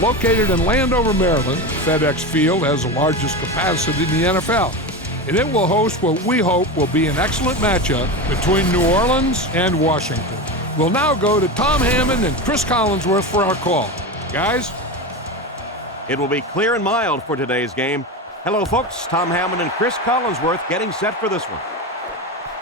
Located in Landover, Maryland, FedEx Field has the largest capacity in the NFL, and it will host what we hope will be an excellent matchup between New Orleans and Washington. We'll now go to Tom Hammond and Chris Collinsworth for our call. Guys? It will be clear and mild for today's game. Hello, folks. Tom Hammond and Chris Collinsworth getting set for this one.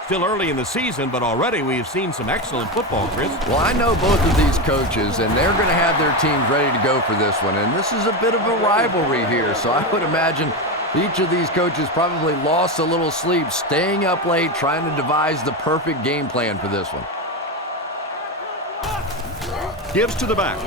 Still early in the season, but already we've seen some excellent football, Chris. Well, I know both of these coaches, and they're going to have their teams ready to go for this one. And this is a bit of a rivalry here, so I would imagine each of these coaches probably lost a little sleep, staying up late, trying to devise the perfect game plan for this one. Gives to the back.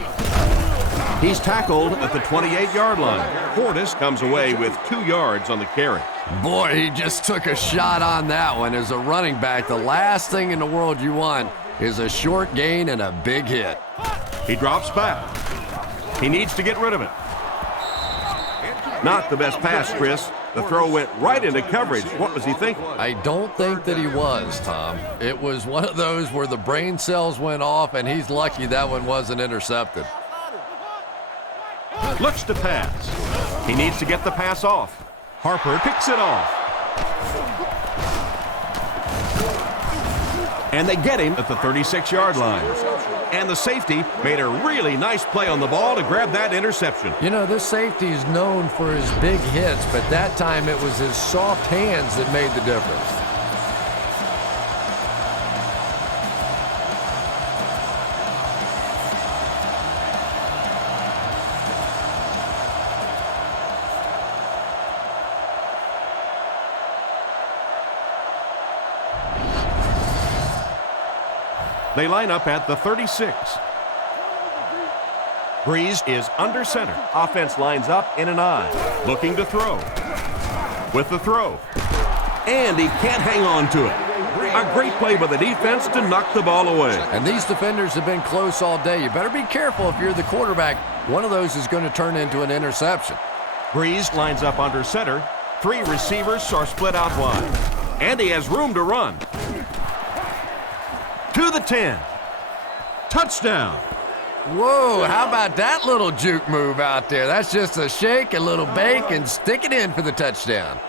He's tackled at the 28-yard line. Portis comes away with 2 yards on the carry. Boy, he just took a shot on that one. As a running back, the last thing in the world you want is a short gain and a big hit. He drops back. He needs to get rid of it. Not the best pass, Chris. The throw went right into coverage. What was he thinking? I don't think that he was, Tom. It was one of those where the brain cells went off, and he's lucky that one wasn't intercepted. Looks to pass. He needs to get the pass off. Harper picks it off. And they get him at the 36-yard line. And the safety made a really nice play on the ball to grab that interception. You know, this safety is known for his big hits, but that time it was his soft hands that made the difference. They line up at the 36. Breeze is under center. Offense lines up in an I. Looking to throw. With the throw. And he can't hang on to it. A great play by the defense to knock the ball away. And these defenders have been close all day. You better be careful if you're the quarterback. One of those is going to turn into an interception. Breeze lines up under center. 3 receivers are split out wide. And he has room to run. To the 10. Touchdown. Whoa, how about that little juke move out there? That's just a shake, a little bake, and stick it in for the touchdown.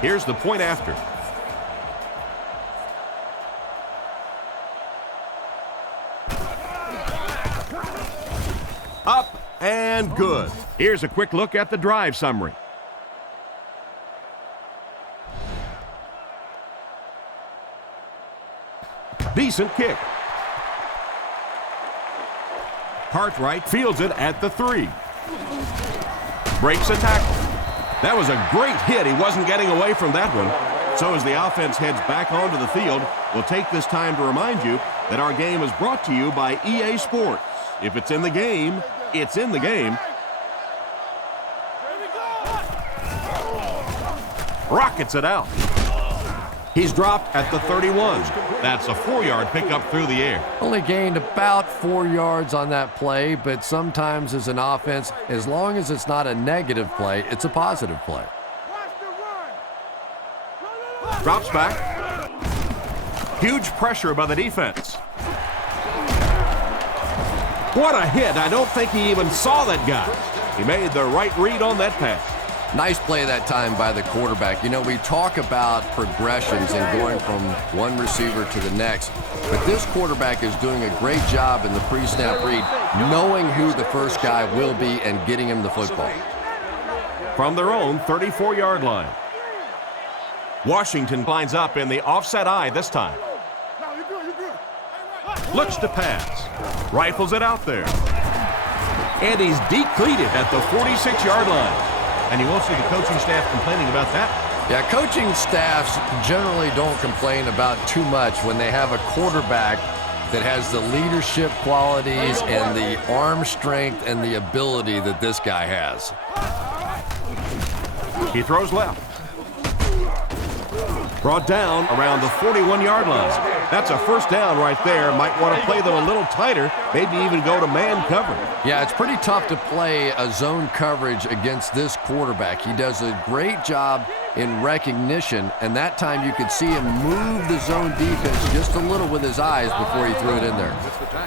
Here's the point after. Up and good. Here's a quick look at the drive summary. Decent kick. Cartwright fields it at the 3. Breaks a tackle. That was a great hit. He wasn't getting away from that one. So as the offense heads back onto the field, we'll take this time to remind you that our game is brought to you by EA Sports. If it's in the game, it's in the game. Rockets it out. He's dropped at the 31. That's a 4-yard pickup through the air. Only gained about 4 yards on that play, but sometimes as an offense, as long as it's not a negative play, it's a positive play. Drops back. Huge pressure by the defense. What a hit. I don't think he even saw that guy. He made the right read on that pass. Nice play that time by the quarterback. You know, we talk about progressions and going from one receiver to the next, but this quarterback is doing a great job in the pre-snap read, knowing who the first guy will be and getting him the football. From their own 34-yard line. Washington lines up in the offset I this time. Looks to pass. Rifles it out there. And he's depleted at the 46-yard line. And you won't see the coaching staff complaining about that. Yeah, coaching staffs generally don't complain about too much when they have a quarterback that has the leadership qualities and the arm strength and the ability that this guy has. He throws left. Brought down around the 41-yard line. That's a first down right there. Might want to play them a little tighter, maybe even go to man coverage. Yeah, it's pretty tough to play a zone coverage against this quarterback. He does a great job in recognition, and that time you could see him move the zone defense just a little with his eyes before he threw it in there.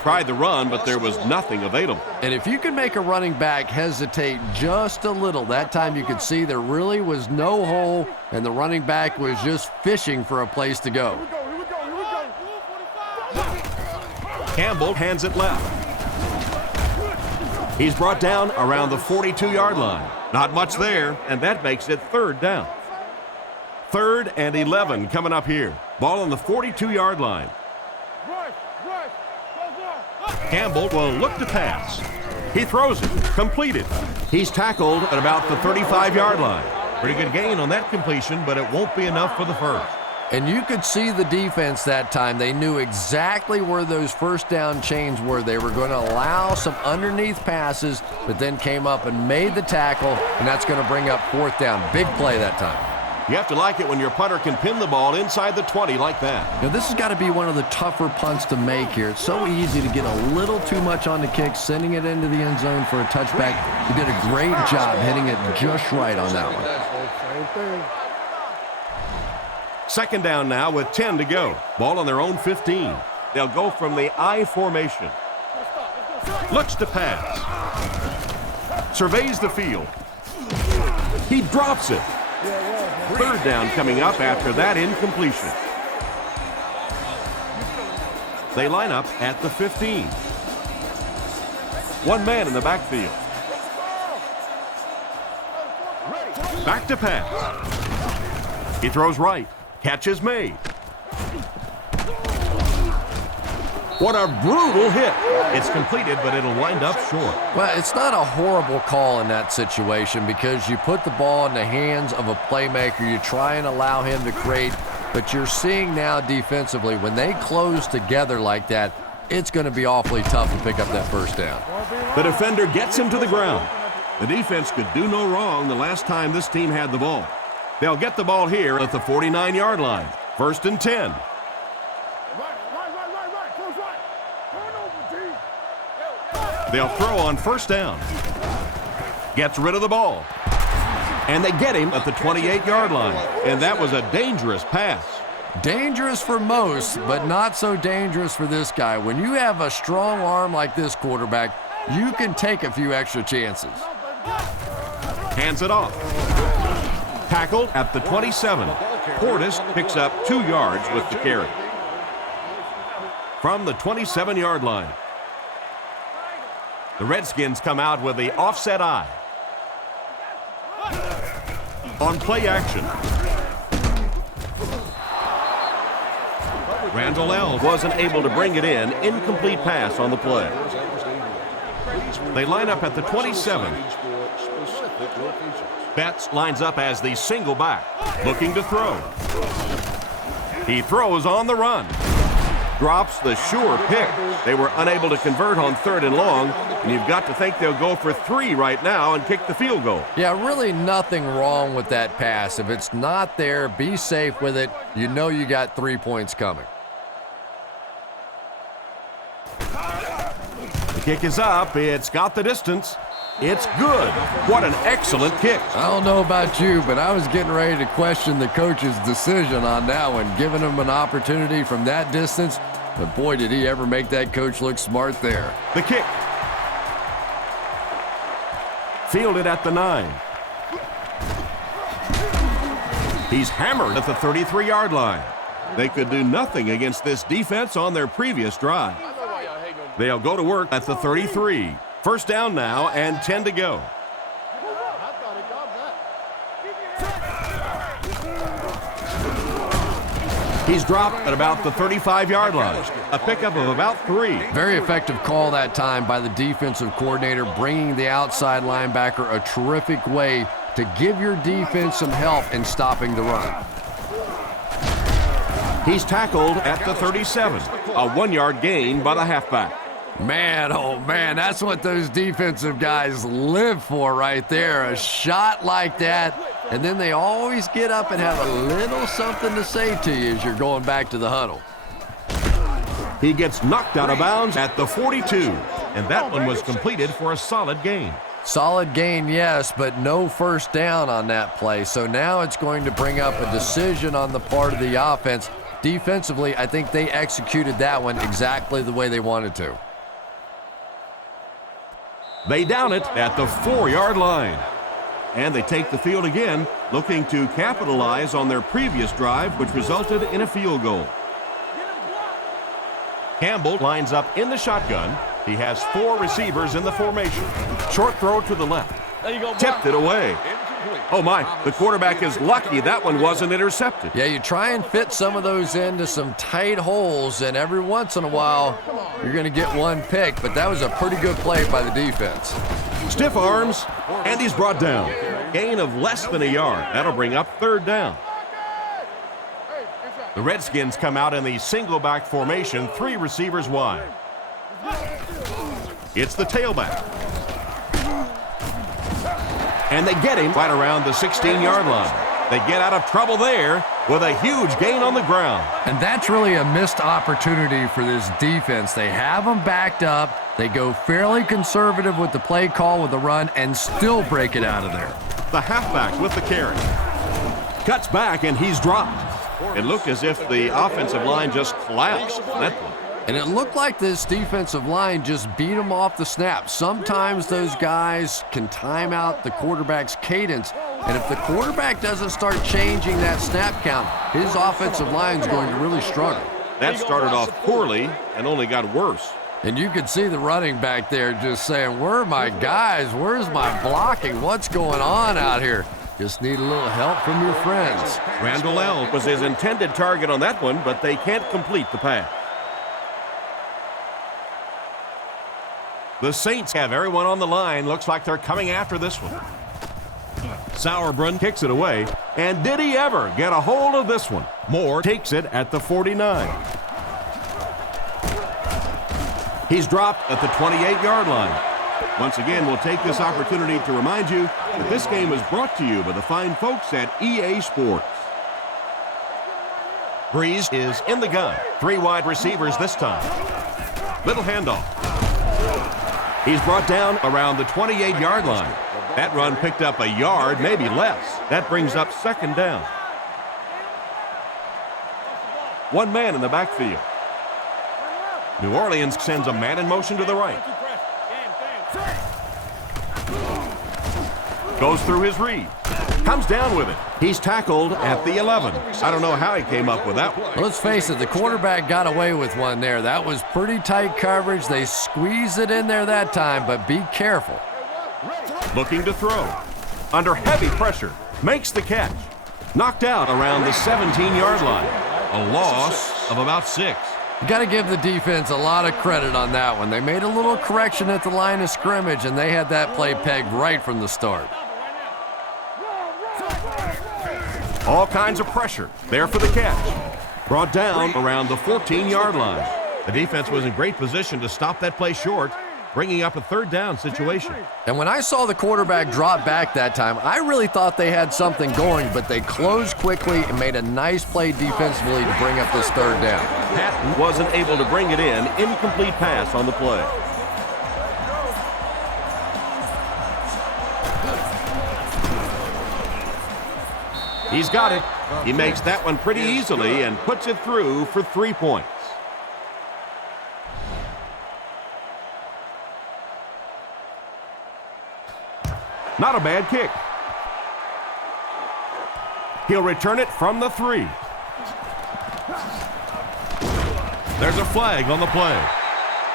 Tried the run, but there was nothing available. And if you can make a running back hesitate just a little, that time you could see there really was no hole, and the running back was just fishing for a place to go. Campbell hands it left. He's brought down around the 42-yard line. Not much there, and that makes it third down. 3rd and 11 coming up here. Ball on the 42-yard line. Campbell will look to pass. He throws it. Completed. He's tackled at about the 35-yard line. Pretty good gain on that completion, but it won't be enough for the first. And you could see the defense that time. They knew exactly where those first down chains were. They were going to allow some underneath passes, but then came up and made the tackle, and that's going to bring up 4th down. Big play that time. You have to like it when your punter can pin the ball inside the 20 like that. Now, this has got to be one of the tougher punts to make here. It's so easy to get a little too much on the kick, sending it into the end zone for a touchback. You did a great job hitting it just right on that one. 2nd down now with 10 to go. Ball on their own 15. They'll go from the I formation. Looks to pass. Surveys the field. He drops it. 3rd down coming up after that incompletion. They line up at the 15. One man in the backfield. Back to pass. He throws right. Catch is made. What a brutal hit. It's completed, but it'll wind up short. Well, it's not a horrible call in that situation because you put the ball in the hands of a playmaker. You try and allow him to create, but you're seeing now defensively, when they close together like that, it's going to be awfully tough to pick up that first down. The defender gets him to the ground. The defense could do no wrong the last time this team had the ball. They'll get the ball here at the 49-yard line. 1st and 10. They'll throw on 1st down. Gets rid of the ball. And they get him at the 28-yard line. And that was a dangerous pass. Dangerous for most, but not so dangerous for this guy. When you have a strong arm like this quarterback, you can take a few extra chances. Hands it off. Tackled at the 27. Portis picks up 2 yards with the carry. From the 27-yard line. The Redskins come out with the offset eye. On play action. Randall L. wasn't able to bring it in. Incomplete pass on the play. They line up at the 27. Betts lines up as the single back, looking to throw. He throws on the run. Drops the sure pick. They were unable to convert on 3rd and long, and you've got to think they'll go for 3 right now and kick the field goal. Yeah, really nothing wrong with that pass. If it's not there, be safe with it. You know you got 3 points coming. The kick is up. It's got the distance. It's good. What an excellent kick. I don't know about you, but I was getting ready to question the coach's decision on that one, giving him an opportunity from that distance. But boy, did he ever make that coach look smart there. The kick. Fielded at the 9. He's hammered at the 33-yard line. They could do nothing against this defense on their previous drive. They'll go to work at the 33. 1st down now and 10 to go. He's dropped at about the 35-yard line. A pickup of about 3. Very effective call that time by the defensive coordinator, bringing the outside linebacker a terrific way to give your defense some help in stopping the run. He's tackled at the 37. A 1-yard gain by the halfback. Man, oh man, that's what those defensive guys live for right there. A shot like that, And then they always get up and have a little something to say to you as you're going back to the huddle. He gets knocked out of bounds at the 42, and that one was completed for a solid gain. Solid gain, yes, but no first down on that play. So now it's going to bring up a decision on the part of the offense. Defensively, I think they executed that one exactly the way they wanted to. They down it at the 4-yard line. And they take the field again, looking to capitalize on their previous drive, which resulted in a field goal. Campbell lines up in the shotgun. He has 4 receivers in the formation. Short throw to the left. There you go, Tipped it away. Oh my, the quarterback is lucky that one wasn't intercepted. Yeah, you try and fit some of those into some tight holes, and every once in a while, you're going to get one pick, but that was a pretty good play by the defense. Stiff arms, and he's brought down. Gain of less than a yard. That'll bring up 3rd down. The Redskins come out in the single back formation, 3 receivers wide. It's the tailback. And they get him right around the 16-yard line. They get out of trouble there with a huge gain on the ground. And that's really a missed opportunity for this defense. They have them backed up. They go fairly conservative with the play call with the run and still break it out of there. The halfback with the carry. Cuts back, and he's dropped. It looked as if the offensive line just collapsed on that one. And it looked like this defensive line just beat them off the snap. Sometimes those guys can time out the quarterback's cadence. And if the quarterback doesn't start changing that snap count, his offensive line is going to really struggle. That started off poorly and only got worse. And you could see the running back there just saying, where are my guys? Where's my blocking? What's going on out here? Just need a little help from your friends. Randall L. was his intended target on that one, but they can't complete the pass. The Saints have everyone on the line. Looks like they're coming after this one. Sauerbrunn kicks it away. And did he ever get a hold of this one? Moore takes it at the 49. He's dropped at the 28-yard line. Once again, we'll take this opportunity to remind you that this game is brought to you by the fine folks at EA Sports. Breeze is in the gun. 3 wide receivers this time. Little handoff. He's brought down around the 28-yard line. That run picked up a yard, maybe less. That brings up 2nd down. 1 man in the backfield. New Orleans sends a man in motion to the right. Goes through his read. Comes down with it. He's tackled at the 11. I don't know how he came up with that one. Well, let's face it, the quarterback got away with one there. That was pretty tight coverage. They squeezed it in there that time, but be careful. Looking to throw. Under heavy pressure. Makes the catch. Knocked out around the 17-yard line. A loss of about 6. You got to give the defense a lot of credit on that one. They made a little correction at the line of scrimmage, and they had that play pegged right from the start. All kinds of pressure. There for the catch. Brought down around the 14-yard line. The defense was in great position to stop that play short, bringing up a 3rd down situation. And when I saw the quarterback drop back that time, I really thought they had something going, but they closed quickly and made a nice play defensively to bring up this 3rd down. Patton wasn't able to bring it in. Incomplete pass on the play. He's got it. He makes that one pretty easily and puts it through for 3 points. Not a bad kick. He'll return it from the 3. There's a flag on the play.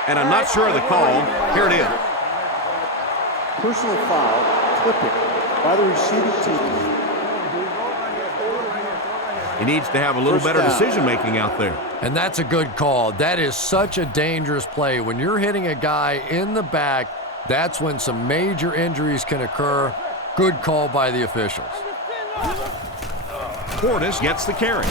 And I'm not sure of the call. Here it is. Personal foul, clipping by the receiving team. He needs to have a little better decision-making out there. And that's a good call. That is such a dangerous play. When you're hitting a guy in the back, that's when some major injuries can occur. Good call by the officials. Portis gets the carry.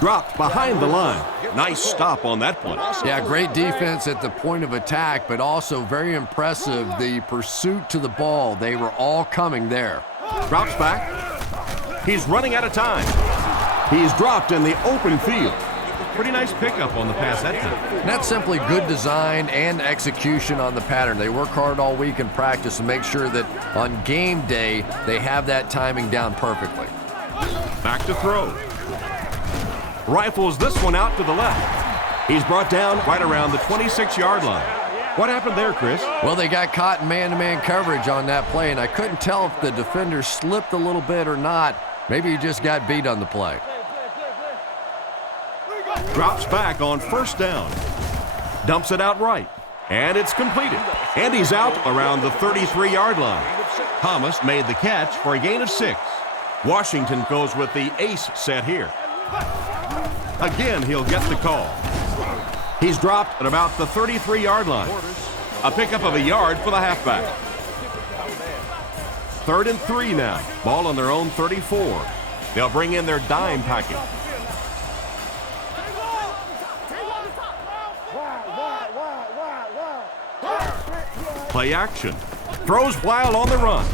Dropped behind the line. Nice stop on that play. Yeah, great defense at the point of attack, but also very impressive, the pursuit to the ball. They were all coming there. Drops back. He's running out of time. He's dropped in the open field. Pretty nice pickup on the pass that time. And that's simply good design and execution on the pattern. They work hard all week in practice to make sure that on game day they have that timing down perfectly. Back to throw. Rifles this one out to the left. He's brought down right around the 26-yard line. What happened there, Chris? Well, they got caught in man-to-man coverage on that play, and I couldn't tell if the defender slipped a little bit or not. Maybe he just got beat on the play. Drops back on first down. Dumps it out right. And it's completed. And he's out around the 33-yard line. Thomas made the catch for a gain of 6. Washington goes with the ace set here. Again, he'll get the call. He's dropped at about the 33-yard line. A pickup of a yard for the halfback. 3rd and 3 now. Ball on their own 34. They'll bring in their dime package. Play action. Throws while on the run.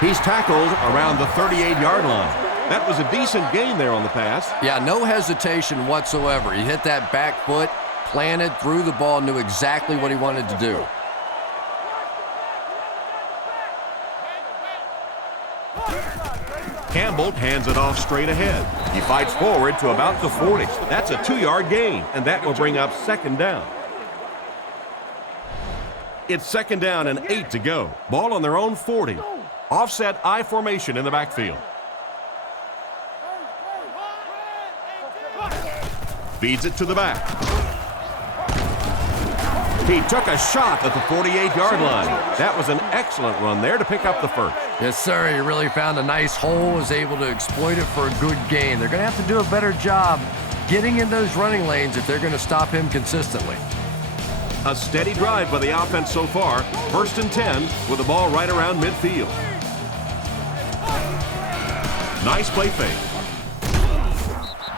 He's tackled around the 38-yard line. That was a decent gain there on the pass. Yeah, no hesitation whatsoever. He hit that back foot, planted, threw the ball, knew exactly what he wanted to do. Campbell hands it off straight ahead. He fights forward to about the 40. That's a 2-yard gain, and that will bring up 2nd down. It's 2nd down and 8 to go. Ball on their own 40. Offset I formation in the backfield. Feeds it to the back. He took a shot at the 48-yard line. That was an excellent run there to pick up the first. Yes, sir. He really found a nice hole, was able to exploit it for a good gain. They're going to have to do a better job getting in those running lanes if they're going to stop him consistently. A steady drive by the offense so far. 1st and 10 with the ball right around midfield. Nice play fake.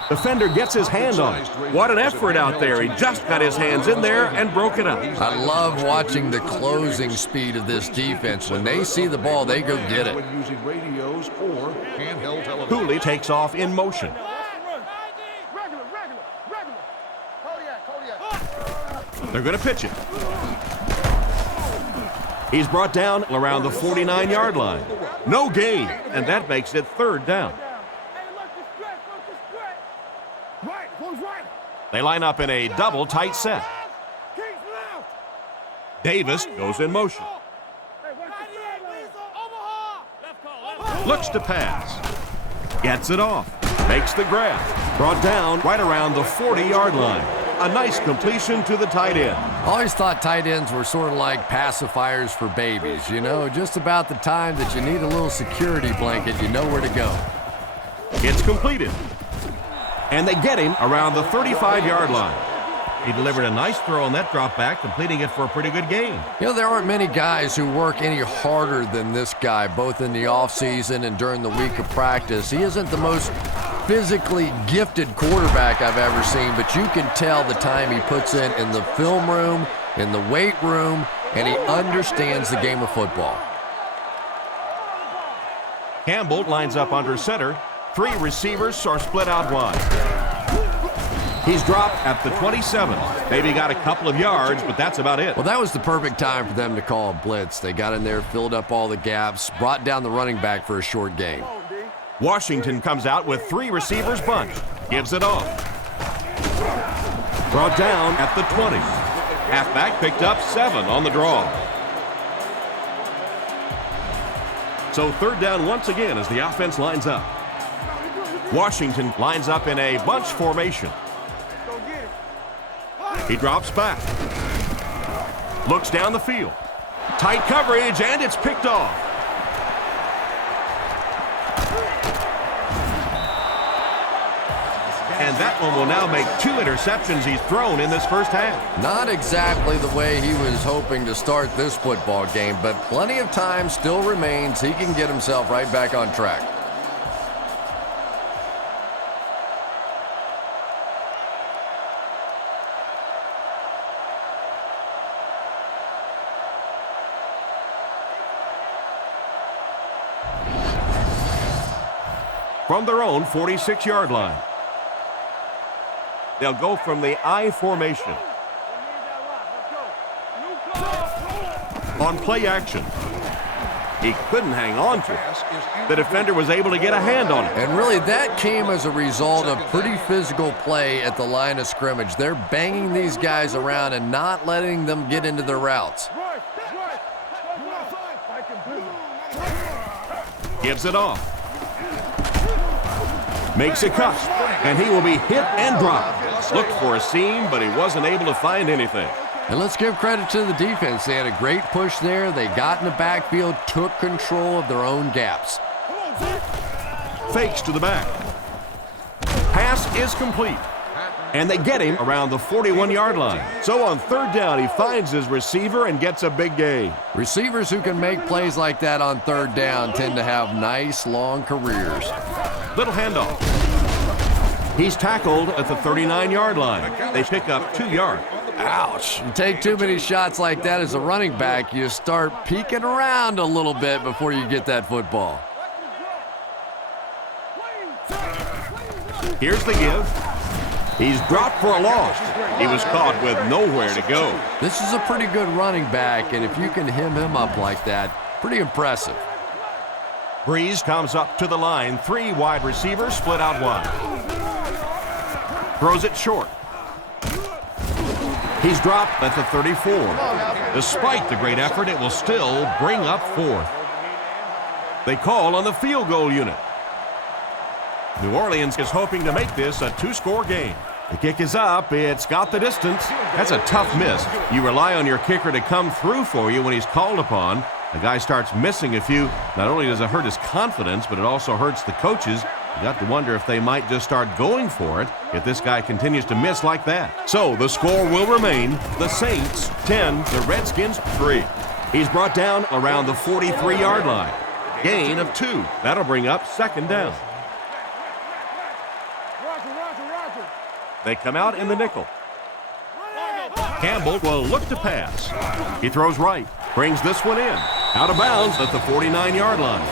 Defender gets his hand on it. What an effort out there. He just got his hands in there and broke it up. I love watching the closing speed of this defense. When they see the ball, they go get it. Cooley takes off in motion. They're going to pitch it. He's brought down around the 49-yard line. No gain, and that makes it 3rd down. They line up in a double tight set. Davis goes in motion. Looks to pass. Gets it off. Makes the grab. Brought down right around the 40-yard line. A nice completion to the tight end. Always thought tight ends were sort of like pacifiers for babies. You know, just about the time that you need a little security blanket, you know where to go. It's completed. And they get him around the 35-yard line. He delivered a nice throw on that drop back, completing it for a pretty good gain. You know, there aren't many guys who work any harder than this guy, both in the offseason and during the week of practice. He isn't the most physically gifted quarterback I've ever seen, but you can tell the time he puts in the film room, in the weight room, and he understands the game of football. Campbell lines up under center. 3 receivers are split out wide. He's dropped at the 27. Maybe got a couple of yards, but that's about it. Well, that was the perfect time for them to call a blitz. They got in there, filled up all the gaps, brought down the running back for a short gain. Washington comes out with 3 receivers bunched. Gives it off. Brought down at the 20. Halfback picked up 7 on the draw. So 3rd down once again as the offense lines up. Washington lines up in a bunch formation. He drops back. Looks down the field. Tight coverage, and it's picked off. And that one will now make 2 interceptions he's thrown in this first half. Not exactly the way he was hoping to start this football game, but plenty of time still remains. He can get himself right back on track. from their own 46-yard line. They'll go from the I formation. On play action. He couldn't hang on to it. The defender was able to get a hand on it. And really, that came as a result of pretty physical play at the line of scrimmage. They're banging these guys around and not letting them get into their routes. Gives it off. Makes a cut. And he will be hit and dropped. Looked for a seam, but he wasn't able to find anything. And let's give credit to the defense. They had a great push there. They got in the backfield, took control of their own gaps. Fakes to the back. Pass is complete. And they get him around the 41-yard line. So on third down, he finds his receiver and gets a big gain. Receivers who can make plays like that on third down tend to have nice, long careers. Little handoff. He's tackled at the 39-yard line. They pick up 2 yards. Ouch. You take too many shots like that as a running back, you start peeking around a little bit before you get that football. Here's the give. He's dropped for a loss. He was caught with nowhere to go. This is a pretty good running back, and if you can hem him up like that, pretty impressive. Breeze comes up to the line. 3 wide receivers split out wide. Throws it short. He's dropped at the 34. Despite the great effort, it will still bring up 4th. They call on the field goal unit. New Orleans is hoping to make this a 2-score game. The kick is up. It's got the distance. That's a tough miss. You rely on your kicker to come through for you when he's called upon. The guy starts missing a few. Not only does it hurt his confidence, but it also hurts the coaches. You got to wonder if they might just start going for it if this guy continues to miss like that. So the score will remain the Saints 10, the Redskins 3. He's brought down around the 43-yard line. Gain of 2. That'll bring up 2nd down. They come out in the nickel. Campbell will look to pass. He throws right. Brings this one in. Out of bounds at the 49-yard line.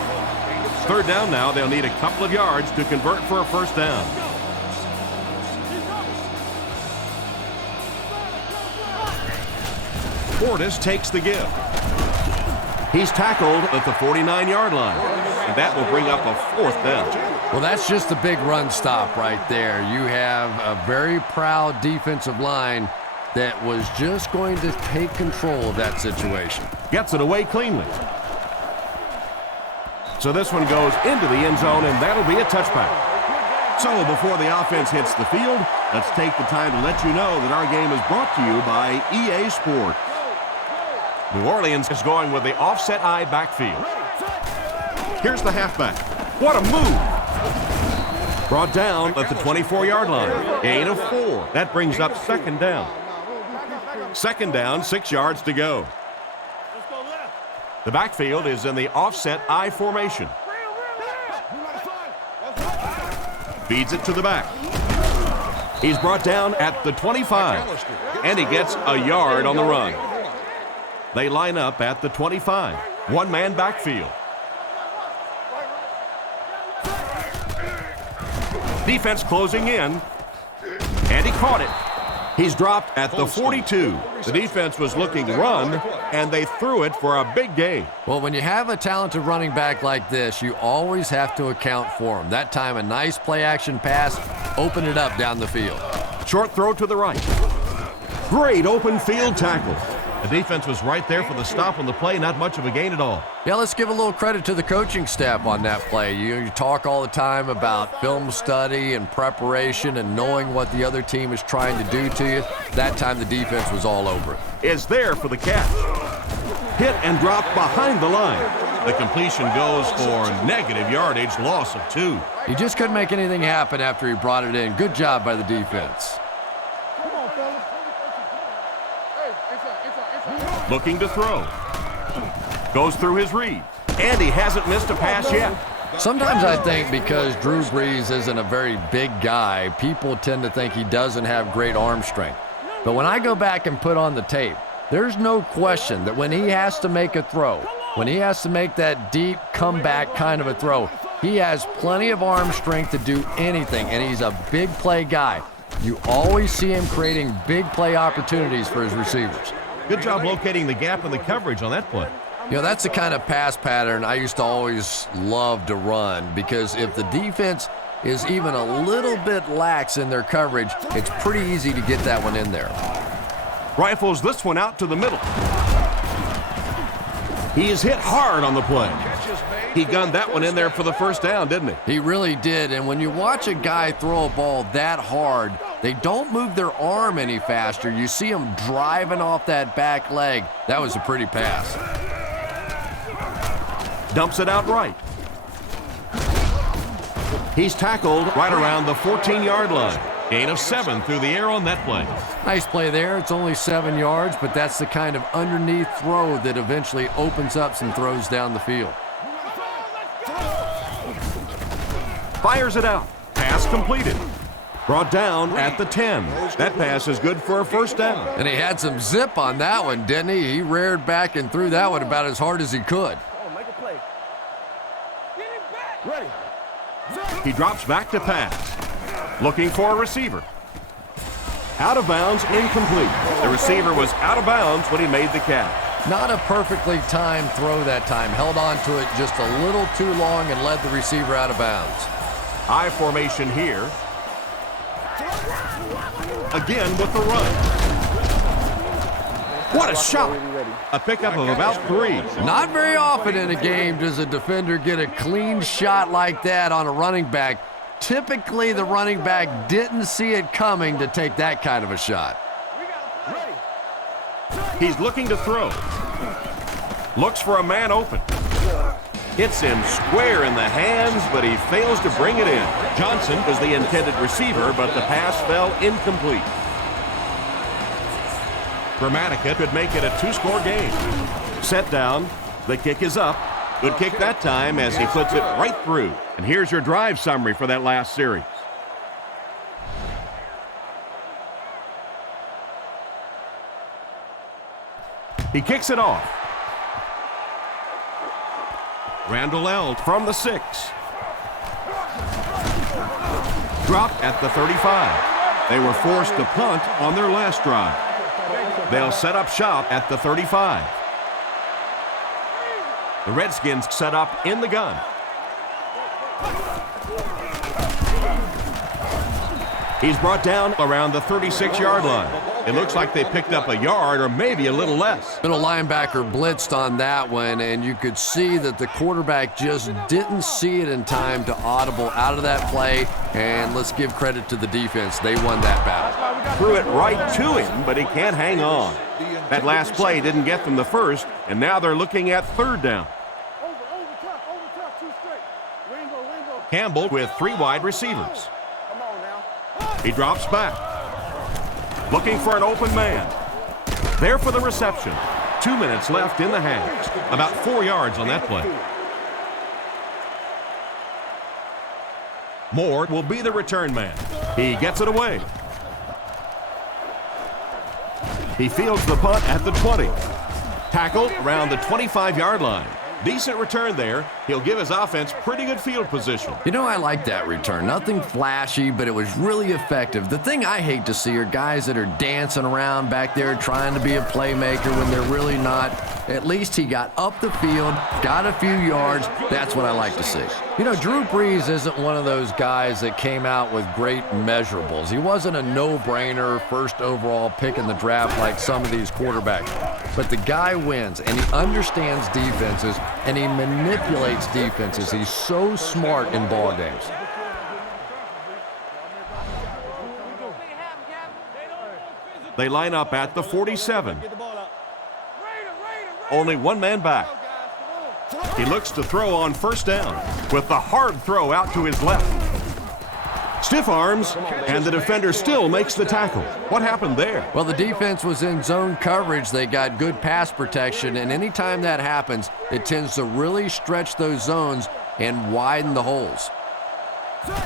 3rd down now. They'll need a couple of yards to convert for a 1st down. Deportes takes the give. He's tackled at the 49-yard line. And that will bring up a 4th down. Well, that's just a big run stop right there. You have a very proud defensive line that was just going to take control of that situation. Gets it away cleanly. So this one goes into the end zone, and that'll be a touchback. So before the offense hits the field, let's take the time to let you know that our game is brought to you by EA Sports. New Orleans is going with the offset I backfield. Here's the halfback. What a move! Brought down at the 24-yard line. Gain of 4. That brings up 2nd down. 2nd down, 6 yards to go. The backfield is in the offset I formation. Feeds it to the back. He's brought down at the 25, and he gets a yard on the run. They line up at the 25. One-man backfield. Defense closing in, and he caught it. He's dropped at the 42. The defense was looking to run, and they threw it for a big gain. Well, when you have a talented running back like this, you always have to account for him. That time, a nice play-action pass, open it up down the field. Short throw to the right. Great open field tackle. The defense was right there for the stop on the play, not much of a gain at all. Yeah, let's give a little credit to the coaching staff on that play. You talk all the time about film study and preparation and knowing what the other team is trying to do to you. That time the defense was all over it. Is there for the catch. Hit and drop behind the line. The completion goes for negative yardage, loss of 2. He just couldn't make anything happen after he brought it in. Good job by the defense. Looking to throw. Goes through his read. And he hasn't missed a pass yet. Sometimes I think because Drew Brees isn't a very big guy, people tend to think he doesn't have great arm strength. But when I go back and put on the tape, there's no question that when he has to make a throw, when he has to make that deep comeback kind of a throw, He has plenty of arm strength to do anything, and he's a big play guy. You always see him creating big play opportunities for his receivers. Good job locating the gap in the coverage on that play. You know, that's the kind of pass pattern I used to always love to run, because if the defense is even a little bit lax in their coverage, it's pretty easy to get that one in there. Rifles this one out to the middle. He is hit hard on the play. He gunned that one in there for the first down, didn't he? He really did, and when you watch a guy throw a ball that hard, they don't move their arm any faster. You see him driving off that back leg. That was a pretty pass. Dumps it out right. He's tackled right around the 14-yard line. Gain of 7 through the air on that play. Nice play there. It's only 7 yards, but that's the kind of underneath throw that eventually opens up some throws down the field. Fires it out. Pass completed. Brought down at the 10. That pass is good for a first down. And he had some zip on that one, didn't he? He reared back and threw that one about as hard as he could. He drops back to pass. Looking for a receiver. Out of bounds, incomplete. The receiver was out of bounds when he made the catch. Not a perfectly timed throw that time. Held on to it just a little too long and led the receiver out of bounds. I formation here. Again with the run. What a shot! A pickup of about 3. Not very often in a game does a defender get a clean shot like that on a running back. Typically, the running back didn't see it coming to take that kind of a shot. He's looking to throw. Looks for a man open. Hits him square in the hands, but he fails to bring it in. Johnson was the intended receiver, but the pass fell incomplete. Gramatica could make it a 2-score game. Set down. The kick is up. Good kick that time as he puts it right through. And here's your drive summary for that last series. He kicks it off. Randall L. from the 6. Dropped at the 35. They were forced to punt on their last drive. They'll set up shop at the 35. The Redskins set up in the gun. He's brought down around the 36-yard line. It looks like they picked up a yard or maybe a little less. Middle linebacker blitzed on that one, and you could see that the quarterback just didn't see it in time to audible out of that play. And let's give credit to the defense. They won that battle. Threw it right to him, but he can't hang on. That last play didn't get them the first, and now they're looking at 3rd down. Campbell with 3 wide receivers. He drops back. Looking for an open man. There for the reception. 2 minutes left in the half. About 4 yards on that play. Moore will be the return man. He gets it away. He fields the punt at the 20. Tackled around the 25-yard line. Decent return there. He'll give his offense pretty good field position. You know, I like that return. Nothing flashy, but it was really effective. The thing I hate to see are guys that are dancing around back there trying to be a playmaker when they're really not. At least he got up the field, got a few yards. That's what I like to see. You know, Drew Brees isn't one of those guys that came out with great measurables. He wasn't a no-brainer first overall pick in the draft like some of these quarterbacks. But the guy wins, and he understands defenses, and he manipulates defenses. He's so smart in ball games. They line up at the 47. Only one man back. He looks to throw on 1st down with the hard throw out to his left. Stiff arms, and the defender still makes the tackle. What happened there? Well, the defense was in zone coverage. They got good pass protection, and anytime that happens, it tends to really stretch those zones and widen the holes.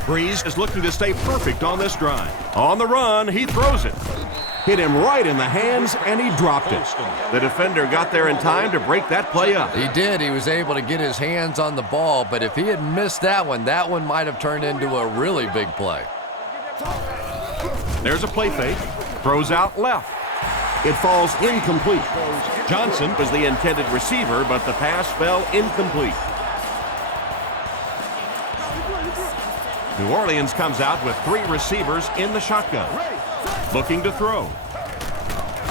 Brees is looking to stay perfect on this drive. On the run, he throws it. Hit him right in the hands, and he dropped it. The defender got there in time to break that play up. He did. He was able to get his hands on the ball, but if he had missed that one might have turned into a really big play. There's a play fake. Throws out left. It falls incomplete. Johnson was the intended receiver, but the pass fell incomplete. New Orleans comes out with 3 receivers in the shotgun. Looking to throw.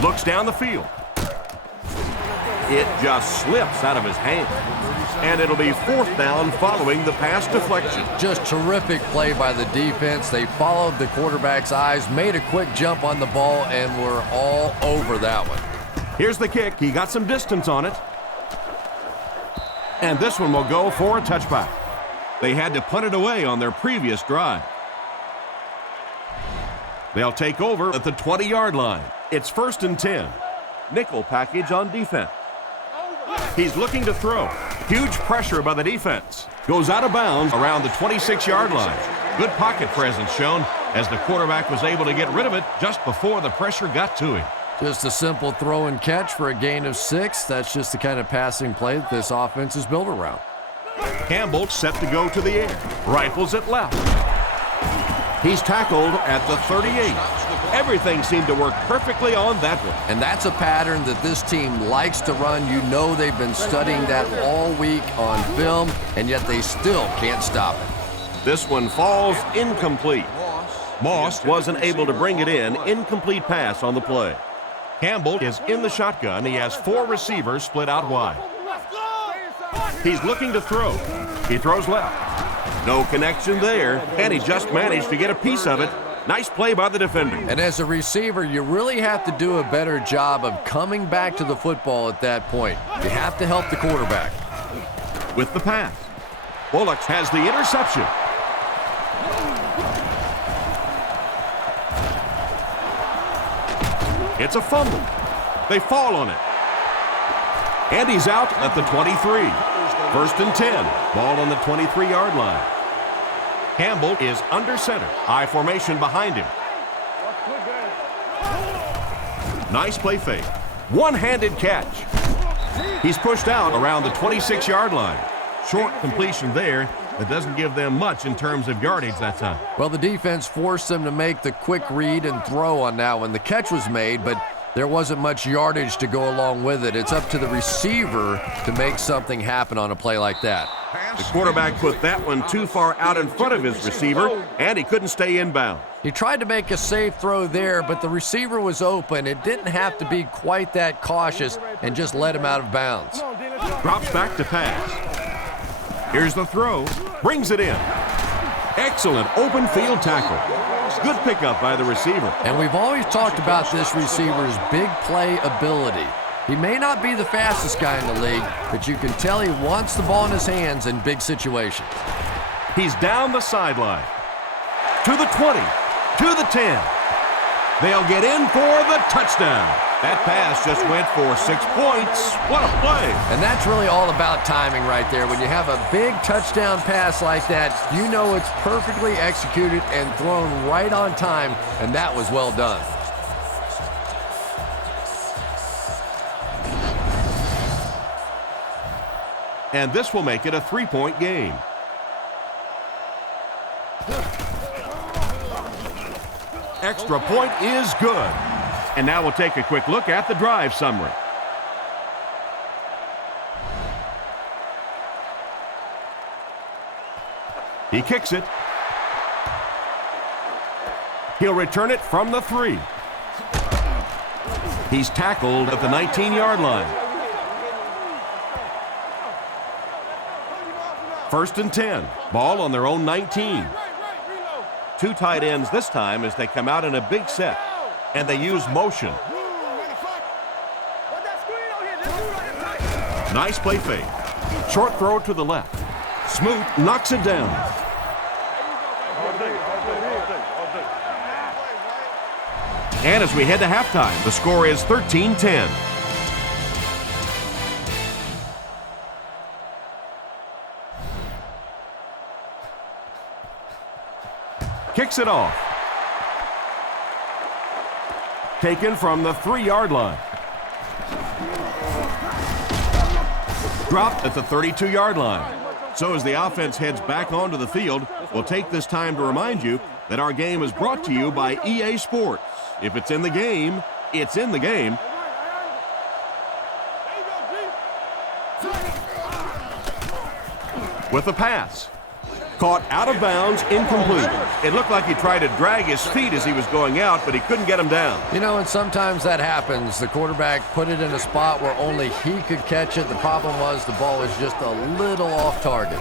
Looks down the field. It just slips out of his hand. And it'll be 4th down following the pass deflection. Just terrific play by the defense. They followed the quarterback's eyes, made a quick jump on the ball, and were all over that one. Here's the kick. He got some distance on it. And this one will go for a touchback. They had to punt it away on their previous drive. They'll take over at the 20-yard line. It's 1st and 10. Nickel package on defense. He's looking to throw. Huge pressure by the defense. Goes out of bounds around the 26-yard line. Good pocket presence shown as the quarterback was able to get rid of it just before the pressure got to him. Just a simple throw and catch for a gain of 6. That's just the kind of passing play that this offense is built around. Campbell set to go to the air. Rifles it left. He's tackled at the 38. Everything seemed to work perfectly on that one. And that's a pattern that this team likes to run. You know they've been studying that all week on film, and yet they still can't stop it. This one falls incomplete. Moss wasn't able to bring it in. Incomplete pass on the play. Campbell is in the shotgun. He has 4 receivers split out wide. He's looking to throw. He throws left. No connection there, and he just managed to get a piece of it. Nice play by the defender. And as a receiver, you really have to do a better job of coming back to the football at that point. You have to help the quarterback. With the pass, Bullock has the interception. It's a fumble. They fall on it. And he's out at the 23. 1st and 10. Ball on the 23-yard line. Campbell is under center. I formation behind him. Nice play fake. One-handed catch. He's pushed out around the 26-yard line. Short completion there. That doesn't give them much in terms of yardage that time. Well, the defense forced them to make the quick read and throw on that one. The catch was made, but there wasn't much yardage to go along with it. It's up to the receiver to make something happen on a play like that. The quarterback put that one too far out in front of his receiver, and he couldn't stay inbound. He tried to make a safe throw there, but the receiver was open. It didn't have to be quite that cautious and just let him out of bounds. Drops back to pass. Here's the throw. Brings it in. Excellent open field tackle. Good pickup by the receiver. And we've always talked about this receiver's big play ability. He may not be the fastest guy in the league, but you can tell he wants the ball in his hands in big situations. He's down the sideline. To the 20. To the 10. They'll get in for the touchdown. That pass just went for 6 points. What a play. And that's really all about timing right there. When you have a big touchdown pass like that, you know it's perfectly executed and thrown right on time, and that was well done. And this will make it a 3-point game. Extra point is good. And now we'll take a quick look at the drive summary. He kicks it. He'll return it from the 3. He's tackled at the 19-yard line. 1st and 10. Ball on their own 19. 2 tight ends this time as they come out in a big set. And they use motion. Nice play fake. Short throw to the left. Smoot knocks it down. And as we head to halftime, the score is 13-10. Kicks it off. taken from the 3-yard line. Dropped at the 32-yard line. So as the offense heads back onto the field, we'll take this time to remind you that our game is brought to you by EA Sports. If it's in the game, it's in the game. With the pass. Caught out of bounds, incomplete. It looked like he tried to drag his feet as he was going out, but he couldn't get him down. You know, and sometimes that happens. The quarterback put it in a spot where only he could catch it. The problem was the ball was just a little off target.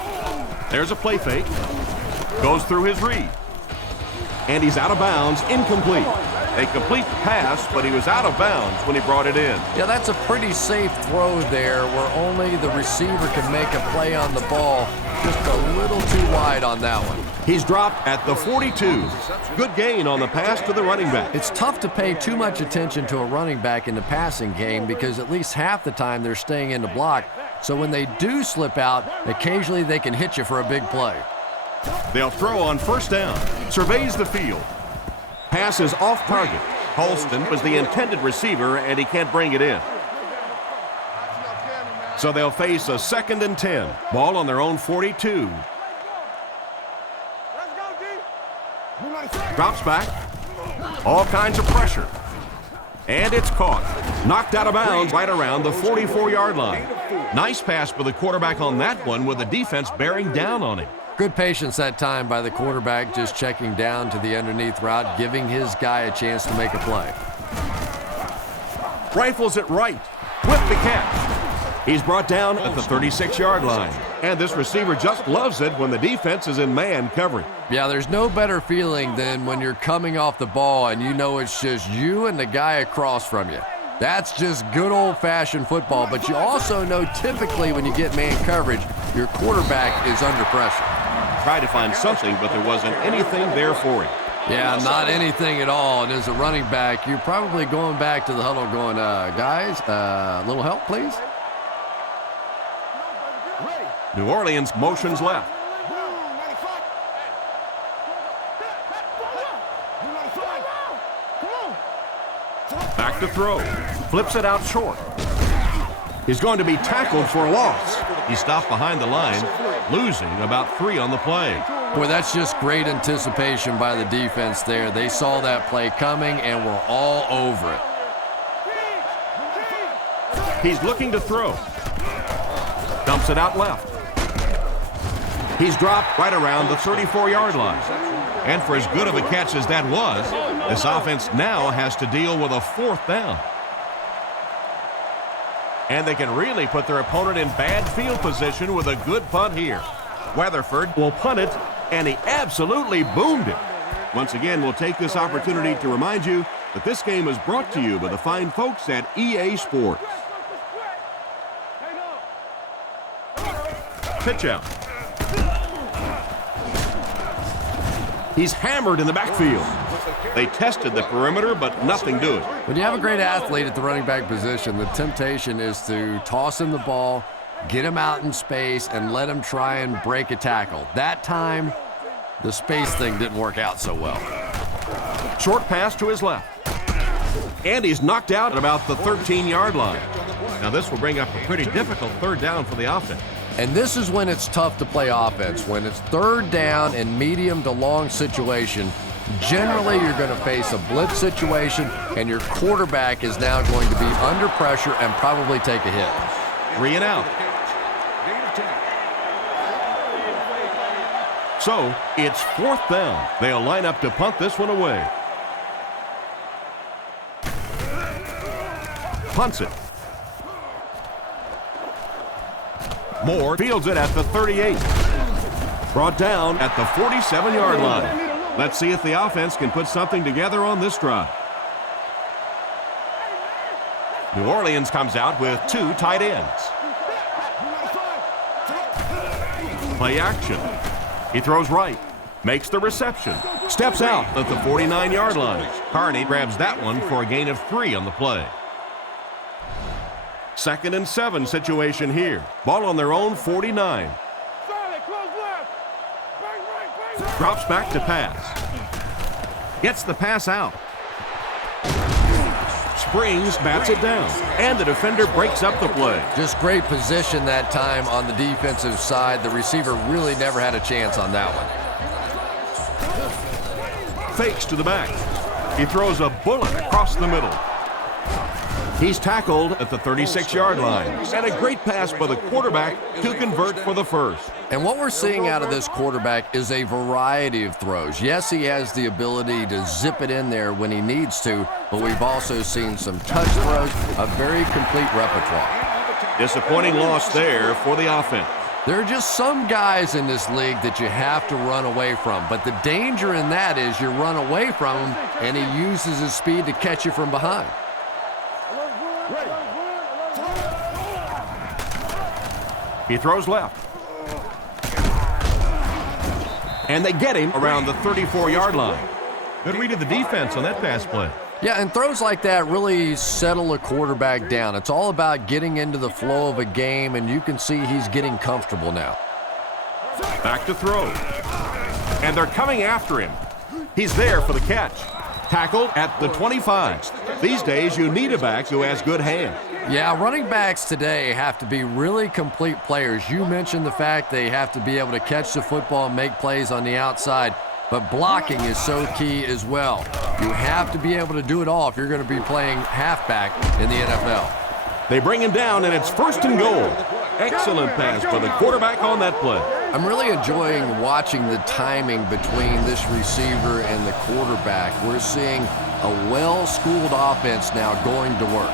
There's a play fake. Goes through his read. And he's out of bounds, incomplete. They complete the pass, but he was out of bounds when he brought it in. Yeah, that's a pretty safe throw there where only the receiver can make a play on the ball. Just a little too wide on that one. He's dropped at the 42. Good gain on the pass to the running back. It's tough to pay too much attention to a running back in the passing game because at least half the time they're staying in the block. So when they do slip out, occasionally they can hit you for a big play. They'll throw on first down. Surveys the field. Pass is off target. Holston was the intended receiver, and he can't bring it in. So they'll face a 2nd and 10. Ball on their own 42. Drops back. All kinds of pressure. And it's caught. Knocked out of bounds right around the 44-yard line. Nice pass for the quarterback on that one with the defense bearing down on him. Good patience that time by the quarterback, just checking down to the underneath route, giving his guy a chance to make a play. Rifles it right with the catch. He's brought down at the 36-yard line. And this receiver just loves it when the defense is in man coverage. Yeah, there's no better feeling than when you're coming off the ball and you know it's just you and the guy across from you. That's just good old-fashioned football, but you also know typically when you get man coverage, your quarterback is under pressure. Tried to find something, but there wasn't anything there for him. Yeah, not anything at all. And as a running back, you're probably going back to the huddle going, guys, a little help, please? New Orleans motions left. Back to throw. Flips it out short. He's going to be tackled for a loss. He stopped behind the line, losing about 3 on the play. Boy, that's just great anticipation by the defense there. They saw that play coming and were all over it. He's looking to throw. Dumps it out left. He's dropped right around the 34-yard line. And for as good of a catch as that was, this offense now has to deal with a 4th down. And they can really put their opponent in bad field position with a good punt here. Weatherford will punt it, and he absolutely boomed it. Once again, we'll take this opportunity to remind you that this game is brought to you by the fine folks at EA Sports. Pitch out. He's hammered in the backfield. They tested the perimeter, but nothing doing. When you have a great athlete at the running back position, the temptation is to toss him the ball, get him out in space, and let him try and break a tackle. That time, the space thing didn't work out so well. Short pass to his left. And he's knocked out at about the 13-yard line. Now this will bring up a pretty difficult 3rd down for the offense. And this is when it's tough to play offense. When it's 3rd down and medium to long situation, generally you're going to face a blitz situation, and your quarterback is now going to be under pressure and probably take a hit. 3 and out. So it's 4th down. They'll line up to punt this one away. Punts it. Moore fields it at the 38. Brought down at the 47-yard line. Let's see if the offense can put something together on this drive. New Orleans comes out with 2 tight ends. Play action. He throws right. Makes the reception. Steps out at the 49-yard line. Carney grabs that one for a gain of 3 on the play. 2nd and 7 situation here. Ball on their own 49. Drops back to pass. Gets the pass out. springs, bats it down, and the defender breaks up the play. Just great position that time on the defensive side. The receiver really never had a chance on that one. Fakes to the back. He throws a bullet across the middle. He's tackled at the 36-yard line. And a great pass by the quarterback to convert for the first. And what we're seeing out of this quarterback is a variety of throws. Yes, he has the ability to zip it in there when he needs to, but we've also seen some touch throws, a very complete repertoire. Disappointing loss there for the offense. There are just some guys in this league that you have to run away from, but the danger in that is you run away from him and he uses his speed to catch you from behind. He throws left. And they get him around the 34-yard line. Good read of the defense on that pass play. Yeah, and throws like that really settle a quarterback down. It's all about getting into the flow of a game, and you can see he's getting comfortable now. Back to throw. And they're coming after him. He's there for the catch. Tackled at the 25. These days, you need a back who has good hands. Yeah, running backs today have to be really complete players. You mentioned the fact they have to be able to catch the football and make plays on the outside, but blocking is so key as well. You have to be able to do it all if you're going to be playing halfback in the NFL. They bring him down, and it's 1st and goal. Excellent pass by the quarterback on that play. I'm really enjoying watching the timing between this receiver and the quarterback. We're seeing a well-schooled offense now going to work.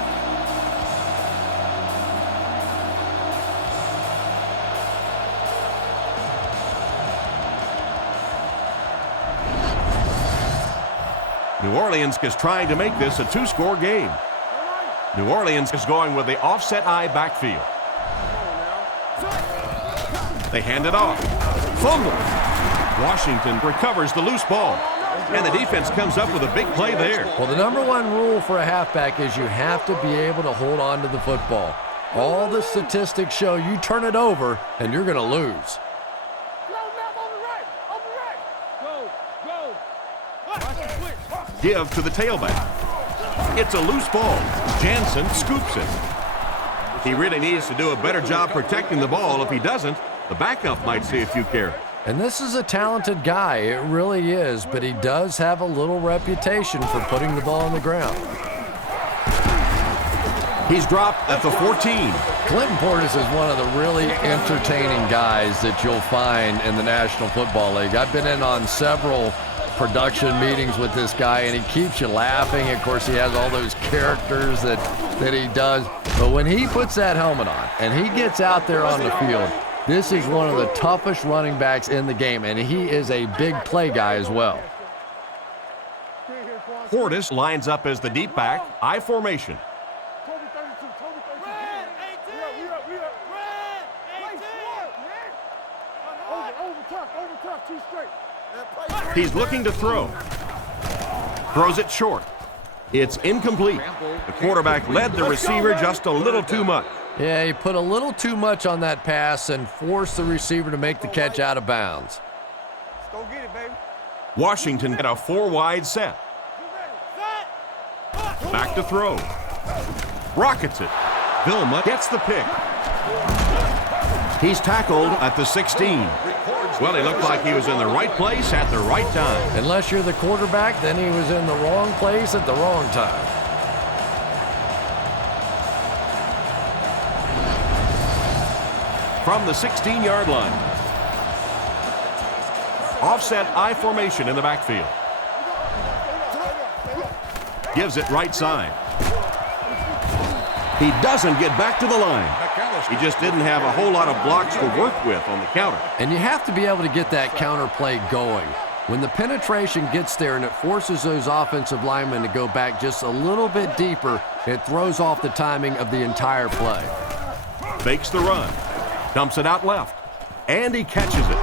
New Orleans is trying to make this a 2-score game. New Orleans is going with the offset eye backfield. They hand it off. Fumble. Washington recovers the loose ball. And the defense comes up with a big play there. Well, the number one rule for a halfback is you have to be able to hold on to the football. All the statistics show you turn it over and you're going to lose. Give to the tailback. It's a loose ball. Jansen scoops it. He really needs to do a better job protecting the ball. If he doesn't, the backup might see a few carries. And this is a talented guy, it really is, but he does have a little reputation for putting the ball on the ground. He's dropped at the 14. Clinton Portis is one of the really entertaining guys that you'll find in the National Football League. I've been in on several production meetings with this guy, and he keeps you laughing. Of course, he has all those characters that he does. But when he puts that helmet on and he gets out there on the field, this is one of the toughest running backs in the game, and he is a big play guy as well. Portis lines up as the deep back, I formation. He's looking to throw. Throws it short. It's incomplete. The quarterback led the receiver just a little too much. Yeah, he put a little too much on that pass and forced the receiver to make the catch out of bounds. Let's go get it, baby. Washington at a 4-wide set. Back to throw. Rockets it. Vilma gets the pick. He's tackled at the 16. Well, he looked like he was in the right place at the right time. Unless you're the quarterback, then he was in the wrong place at the wrong time. From the 16-yard line. Offset I formation in the backfield. Gives it right side. He doesn't get back to the line. He just didn't have a whole lot of blocks to work with on the counter. And you have to be able to get that counter play going. When the penetration gets there and it forces those offensive linemen to go back just a little bit deeper, it throws off the timing of the entire play. Fakes the run. Dumps it out left. And he catches it.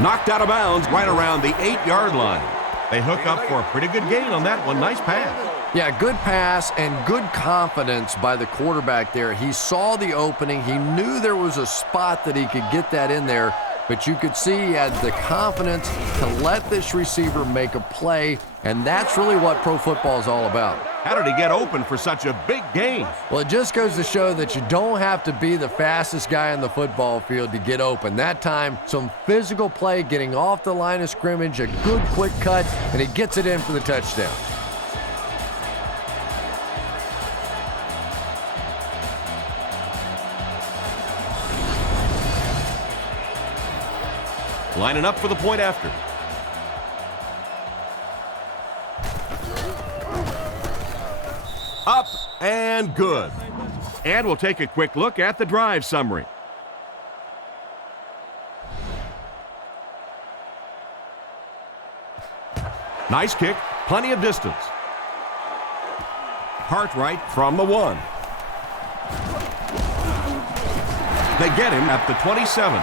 Knocked out of bounds right around the 8-yard line. They hook up for a pretty good gain on that one. Nice pass. Yeah, good pass and good confidence by the quarterback there. He saw the opening. He knew there was a spot that he could get that in there, but you could see he had the confidence to let this receiver make a play, and that's really what pro football is all about. How did he get open for such a big gain? Well, it just goes to show that you don't have to be the fastest guy on the football field to get open. That time, some physical play, getting off the line of scrimmage, a good quick cut, and he gets it in for the touchdown. Lining up for the point after. Up and good. And we'll take a quick look at the drive summary. Nice kick, plenty of distance. Cartwright from the 1. They get him at the 27.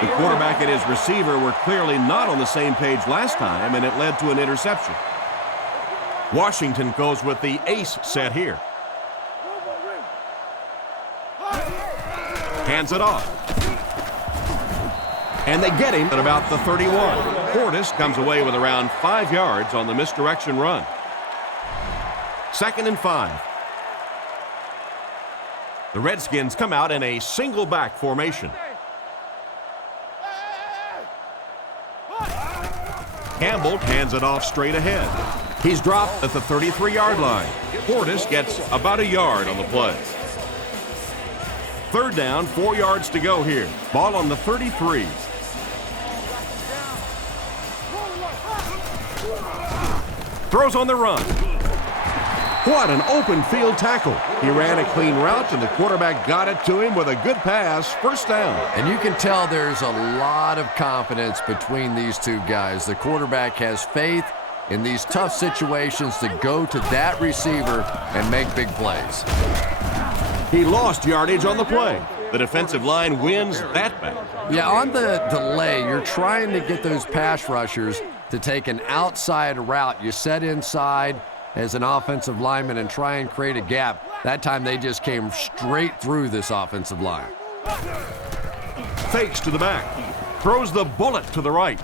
The quarterback and his receiver were clearly not on the same page last time, and it led to an interception. Washington goes with the ace set here. Hands it off. And they get him at about the 31. Deportes comes away with around 5 yards on the misdirection run. 2nd and 5. The Redskins come out in a single back formation. Campbell hands it off straight ahead. He's dropped at the 33-yard line. Deportes gets about a yard on the play. 3rd down, 4 yards to go here. Ball on the 33. Throws on the run. What an open field tackle. He ran a clean route, and the quarterback got it to him with a good pass. 1st down. And you can tell there's a lot of confidence between these two guys. The quarterback has faith in these tough situations to go to that receiver and make big plays. He lost yardage on the play. The defensive line wins that back. Yeah, on the delay, you're trying to get those pass rushers to take an outside route. You set inside as an offensive lineman and try and create a gap. That time they just came straight through this offensive line. Fakes to the back. Throws the bullet to the right.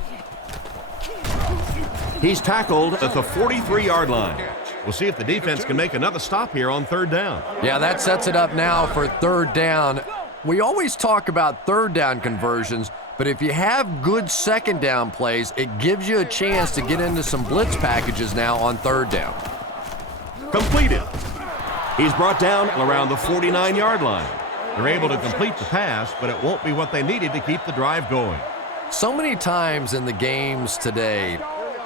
He's tackled at the 43-yard line. We'll see if the defense can make another stop here on 3rd down. Yeah, that sets it up now for 3rd down. We always talk about 3rd down conversions, but if you have good 2nd down plays, it gives you a chance to get into some blitz packages now on 3rd down. Completed. He's brought down around the 49-yard line. They're able to complete the pass, but it won't be what they needed to keep the drive going. So many times in the games today,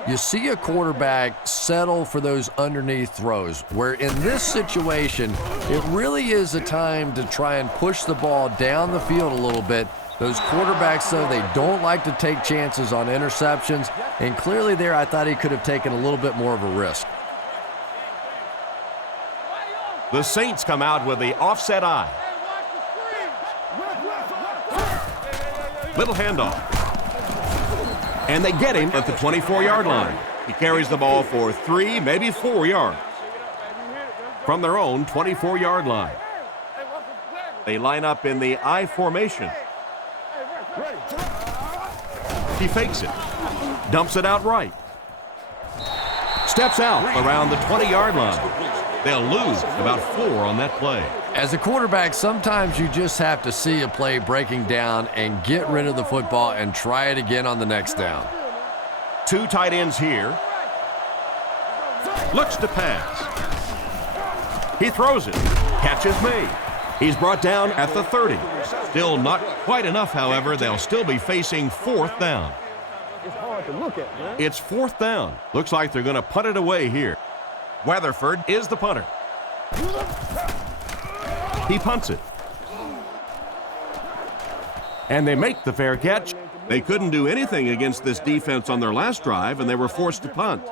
you see a quarterback settle for those underneath throws, where in this situation, it really is a time to try and push the ball down the field a little bit. Those quarterbacks, though, they don't like to take chances on interceptions, and clearly there I thought he could have taken a little bit more of a risk. The Saints come out with the offset eye. Little handoff. And they get him at the 24-yard line. He carries the ball for 3, maybe 4 yards. From their own 24-yard line. They line up in the I formation. He fakes it. Dumps it out right. Steps out around the 20-yard line. They'll lose about 4 on that play. As a quarterback, sometimes you just have to see a play breaking down and get rid of the football and try it again on the next down. 2 tight ends here. Looks to pass. He throws it. Catch is made. He's brought down at the 30. Still not quite enough, however. They'll still be facing 4th down. It's hard to look at, man. It's 4th down. Looks like they're going to punt it away here. Weatherford is the punter. He punts it. And they make the fair catch. They couldn't do anything against this defense on their last drive, and they were forced to punt.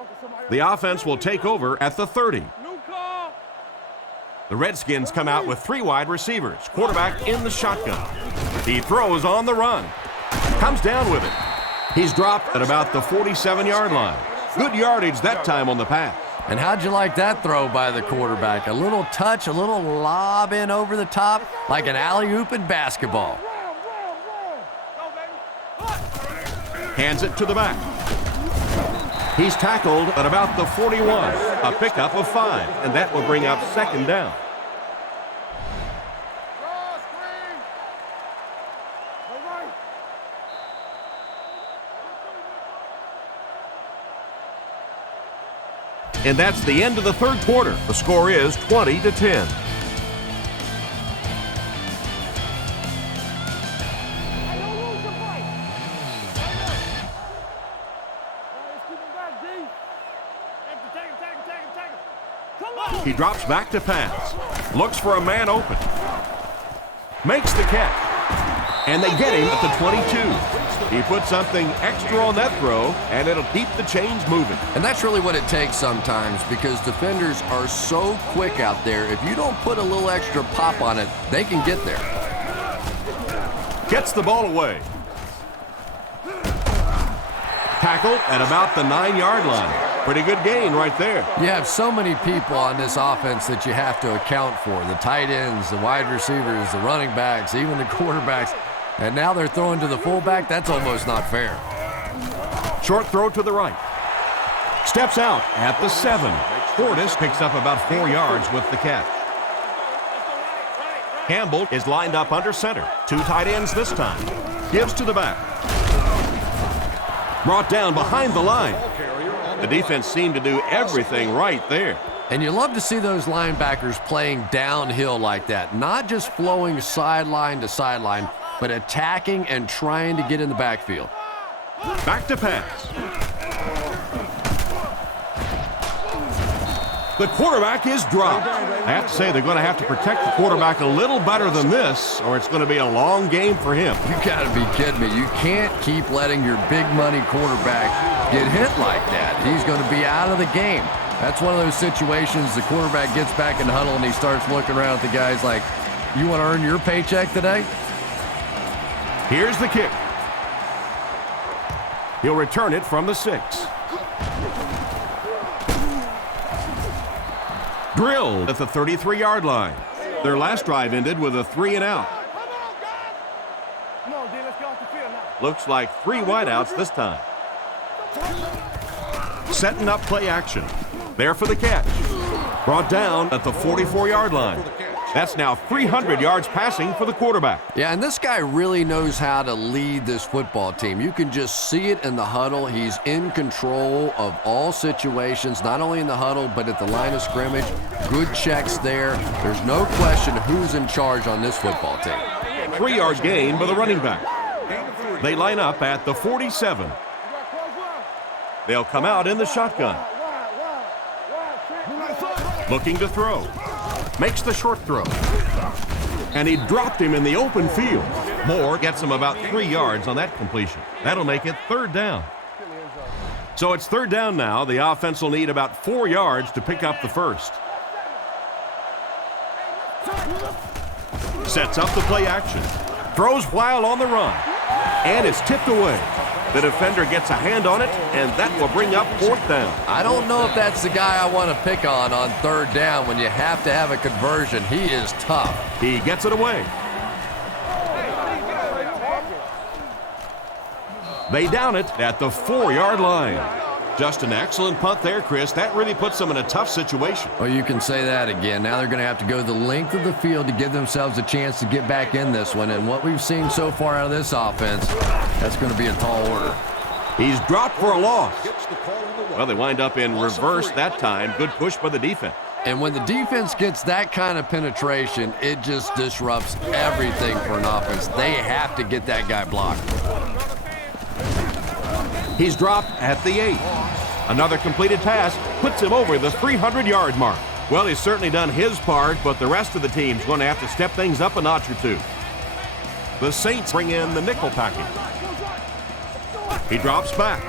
The offense will take over at the 30. The Redskins come out with 3 wide receivers. Quarterback in the shotgun. He throws on the run. Comes down with it. He's dropped at about the 47-yard line. Good yardage that time on the pass. And how'd you like that throw by the quarterback? A little touch, a little lob in over the top, like an alley-oop in basketball. Hands it to the back. He's tackled at about the 41, a pickup of 5, and that will bring up 2nd down. And that's the end of the 3rd quarter. The score is 20-10. He drops back to pass. Looks for a man open. Makes the catch. And they get him at the 22. He put something extra on that throw, and it'll keep the chains moving. And that's really what it takes sometimes, because defenders are so quick out there. If you don't put a little extra pop on it, they can get there. Gets the ball away. Tackled at about the 9-yard line. Pretty good gain right there. You have so many people on this offense that you have to account for. The tight ends, the wide receivers, the running backs, even the quarterbacks. And now they're throwing to the fullback. That's almost not fair. Short throw to the right. Steps out at the 7. Fortis picks up about 4 yards with the catch. Campbell is lined up under center. 2 tight ends this time. Gives to the back. Brought down behind the line. The defense seemed to do everything right there. And you love to see those linebackers playing downhill like that. Not just flowing sideline to sideline, but attacking and trying to get in the backfield. Back to pass. The quarterback is dropped. I have to say they're going to have to protect the quarterback a little better than this, or it's going to be a long game for him. You got to be kidding me. You can't keep letting your big money quarterback get hit like that. He's going to be out of the game. That's one of those situations the quarterback gets back in the huddle and he starts looking around at the guys like, you want to earn your paycheck today? Here's the kick. He'll return it from the 6. Drilled at the 33-yard line. Their last drive ended with a 3-and-out. Looks like 3 wideouts this time. Setting up play action. There for the catch. Brought down at the 44-yard line. That's now 300 yards passing for the quarterback. Yeah, and this guy really knows how to lead this football team. You can just see it in the huddle. He's in control of all situations, not only in the huddle, but at the line of scrimmage. Good checks there. There's no question who's in charge on this football team. 3-yard gain by the running back. They line up at the 47. They'll come out in the shotgun. Looking to throw. Makes the short throw. And he dropped him in the open field. Moore gets him about 3 yards on that completion. That'll make it 3rd down. So it's 3rd down now. The offense will need about 4 yards to pick up the first. Sets up the play action. Throws while on the run. And it's tipped away. The defender gets a hand on it, and that will bring up 4th down. I don't know if that's the guy I want to pick on 3rd down when you have to have a conversion. He is tough. He gets it away. They down it at the 4-yard line. Just an excellent punt there, Chris. That really puts them in a tough situation. Well, you can say that again. Now they're going to have to go the length of the field to give themselves a chance to get back in this one. And what we've seen so far out of this offense, that's going to be a tall order. He's dropped for a loss. Well, they wind up in reverse that time. Good push by the defense. And when the defense gets that kind of penetration, it just disrupts everything for an offense. They have to get that guy blocked. He's dropped at the 8. Another completed pass puts him over the 300-yard mark. Well, he's certainly done his part, but the rest of the team's going to have to step things up a notch or two. The Saints bring in the nickel package. He drops back.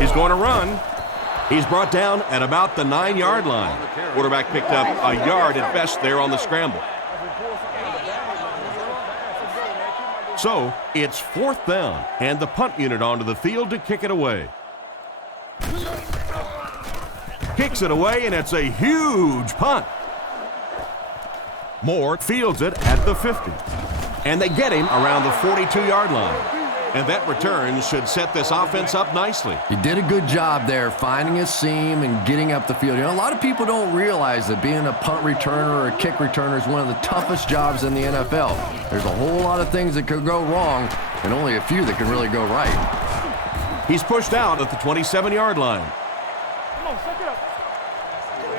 He's going to run. He's brought down at about the 9-yard line. Quarterback picked up a yard at best there on the scramble. So it's 4th down, and the punt unit onto the field to kick it away. Kicks it away, and it's a huge punt. Moore fields it at the 50, and they get him around the 42-yard line. And that return should set this offense up nicely. He did a good job there finding a seam and getting up the field. You know, a lot of people don't realize that being a punt returner or a kick returner is one of the toughest jobs in the NFL. There's a whole lot of things that could go wrong and only a few that can really go right. He's pushed out at the 27-yard line.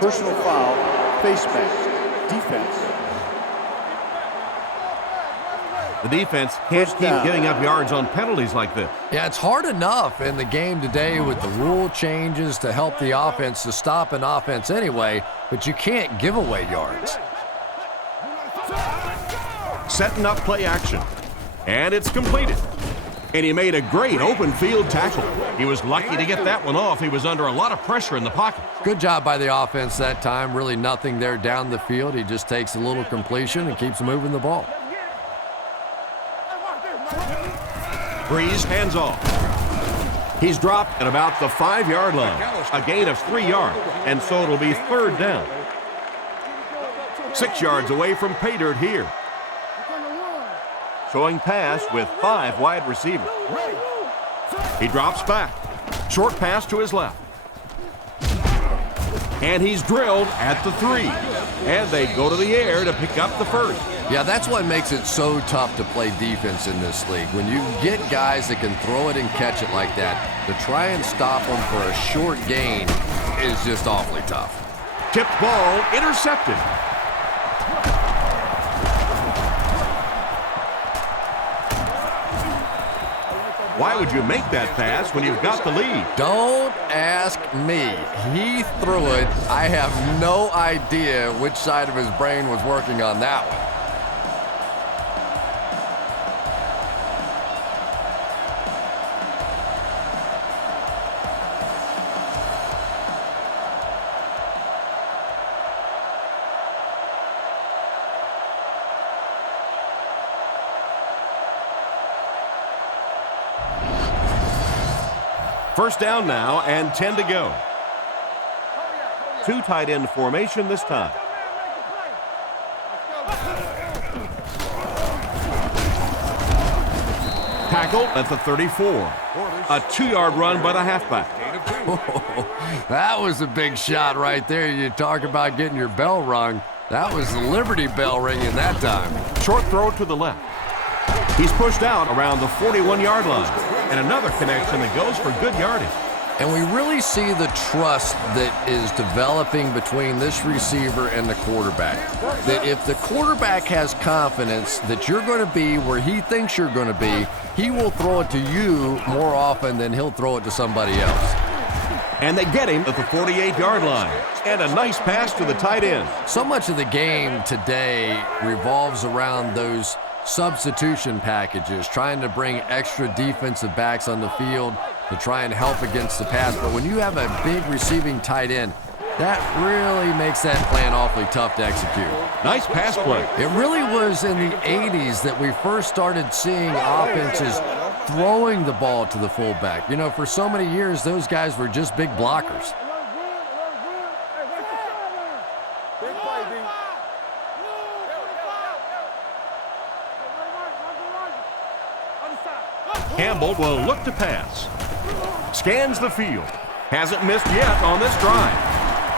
Personal foul, face mask, defense. The defense can't keep giving up yards on penalties like this. Yeah, it's hard enough in the game today with the rule changes to help the offense to stop an offense anyway, but you can't give away yards. Setting up play action. And it's completed. And he made a great open field tackle. He was lucky to get that one off. He was under a lot of pressure in the pocket. Good job by the offense that time. Really nothing there down the field. He just takes a little completion and keeps moving the ball. Breeze hands off. He's dropped at about the 5-yard line. A gain of 3 yards. And so it'll be third down. 6 yards away from pay dirt here. Showing pass with 5 wide receivers. He drops back. Short pass to his left. And he's drilled at the 3. And they go to the air to pick up the first. Yeah, that's what makes it so tough to play defense in this league. When you get guys that can throw it and catch it like that, to try and stop them for a short gain is just awfully tough. Tipped ball intercepted. Why would you make that pass when you've got the lead? Don't ask me. He threw it. I have no idea which side of his brain was working on that one. First down now and 10 to go. 2 tight end formation this time. Tackled at the 34. A 2-yard run by the halfback. That was a big shot right there. You talk about getting your bell rung. That was the Liberty Bell ringing that time. Short throw to the left. He's pushed out around the 41-yard line. And another connection that goes for good yardage. And we really see the trust that is developing between this receiver and the quarterback. That if the quarterback has confidence that you're going to be where he thinks you're going to be, he will throw it to you more often than he'll throw it to somebody else. And they get him at the 48-yard line. And a nice pass to the tight end. So much of the game today revolves around those substitution packages, trying to bring extra defensive backs on the field to try and help against the pass. But when you have a big receiving tight end, that really makes that plan awfully tough to execute. Nice pass play. It really was in the 80s that we first started seeing offenses throwing the ball to the fullback. You know, for so many years, those guys were just big blockers. Campbell will look to pass. Scans the field. Hasn't missed yet on this drive.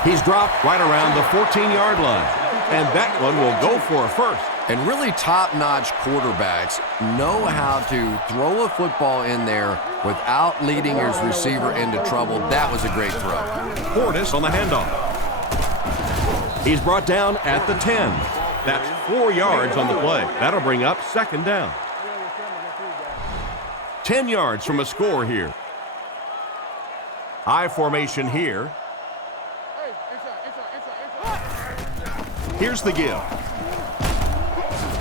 He's dropped right around the 14-yard line. And that one will go for a first. And really top-notch quarterbacks know how to throw a football in there without leading his receiver into trouble. That was a great throw. Portis on the handoff. He's brought down at the 10. That's 4 yards on the play. That'll bring up second down. 10 yards from a score here. High formation here. Here's the give.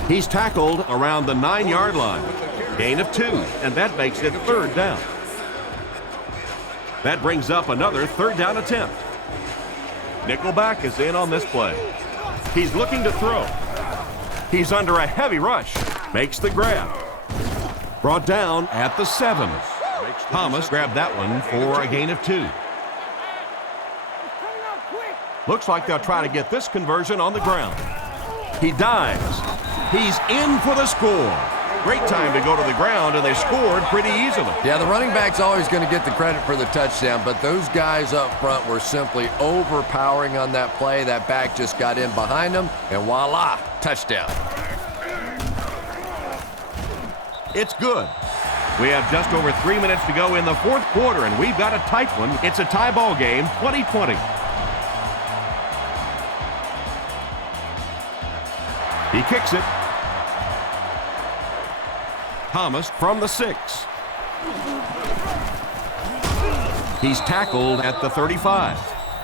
He's tackled around the 9-yard line. Gain of 2, and that makes it third down. That brings up another third down attempt. Nickelback is in on this play. He's looking to throw. He's under a heavy rush. Makes the grab. Brought down at the 7. Thomas grabbed that one for a gain of 2. Looks like they'll try to get this conversion on the ground. He dives. He's in for the score. Great time to go to the ground, and they scored pretty easily. Yeah, the running back's always going to get the credit for the touchdown, but those guys up front were simply overpowering on that play. That back just got in behind them, and voila, touchdown. It's good. We have just over 3 minutes to go in the fourth quarter, and we've got a tight one. It's a tie ball game, 20-20. He kicks it. Thomas from the 6. He's tackled at the 35.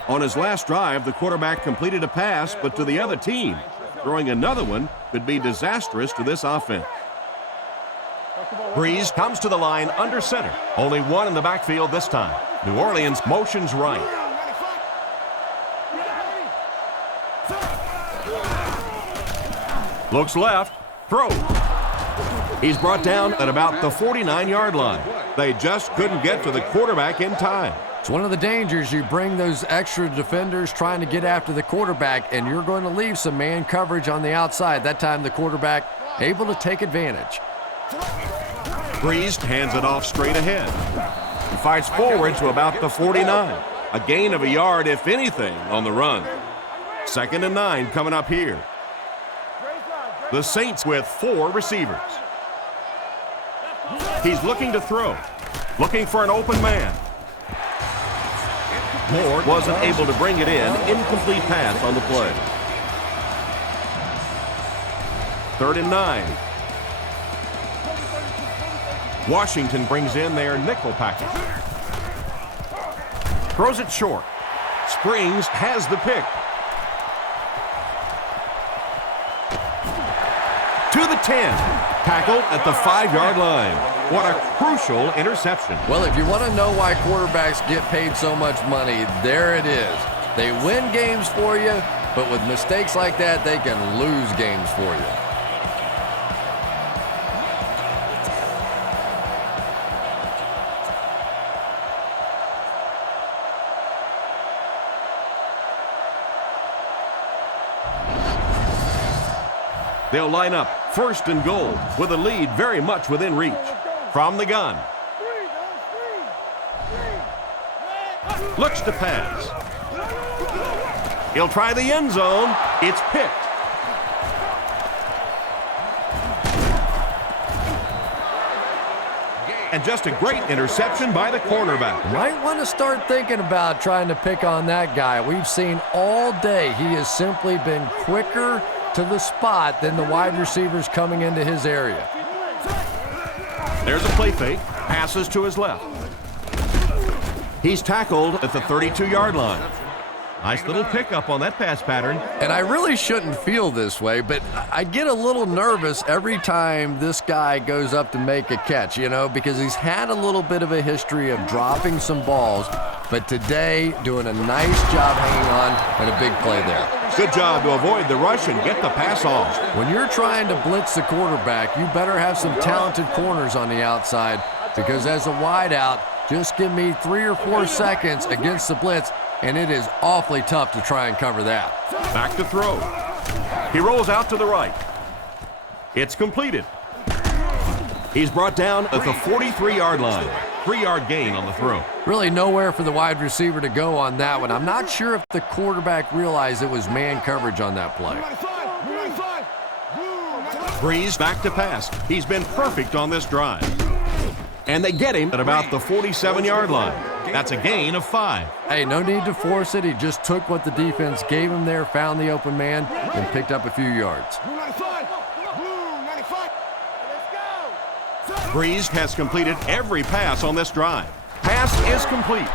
On his last drive, the quarterback completed a pass, but to the other team. Throwing another one could be disastrous to this offense. Breeze comes to the line under center. Only one in the backfield this time. New Orleans motions right. Looks left. Throw. He's brought down at about the 49-yard line. They just couldn't get to the quarterback in time. It's one of the dangers. You bring those extra defenders trying to get after the quarterback, and you're going to leave some man coverage on the outside. That time the quarterback able to take advantage. Breeze hands it off straight ahead. He fights forward to about the 49. A gain of a yard, if anything, on the run. 2nd and 9 coming up here. The Saints with 4 receivers. He's looking to throw. Looking for an open man. Moore wasn't able to bring it in. Incomplete pass on the play. 3rd and 9. Washington brings in their nickel package. Throws it short. Springs has the pick. To the 10. Tackled at the 5-yard line. What a crucial interception. Well, if you want to know why quarterbacks get paid so much money, there it is. They win games for you, but with mistakes like that, they can lose games for you. They'll line up 1st and goal with a lead very much within reach. From the gun. Looks to pass. He'll try the end zone. It's picked. And just a great interception by the cornerback. Might want to start thinking about trying to pick on that guy. We've seen all day he has simply been quicker to the spot than the wide receivers coming into his area. There's a play fake. Passes to his left. He's tackled at the 32-yard line. Nice little pickup on that pass pattern. And I really shouldn't feel this way, but I get a little nervous every time this guy goes up to make a catch, you know, because he's had a little bit of a history of dropping some balls, but today doing a nice job hanging on and a big play there. Good job to avoid the rush and get the pass off. When you're trying to blitz the quarterback, you better have some talented corners on the outside, because as a wideout, just give me 3 or 4 seconds against the blitz, and it is awfully tough to try and cover that. Back to throw. He rolls out to the right. It's completed. He's brought down at the 43-yard line. 3-yard gain on the throw. Really nowhere for the wide receiver to go on that one. I'm not sure if the quarterback realized it was man coverage on that play. Breeze back to pass. He's been perfect on this drive. And they get him at about the 47-yard line. That's a gain of 5. Hey, no need to force it. He just took what the defense gave him there, found the open man, and picked up a few yards. Breeze has completed every pass on this drive. Pass is complete.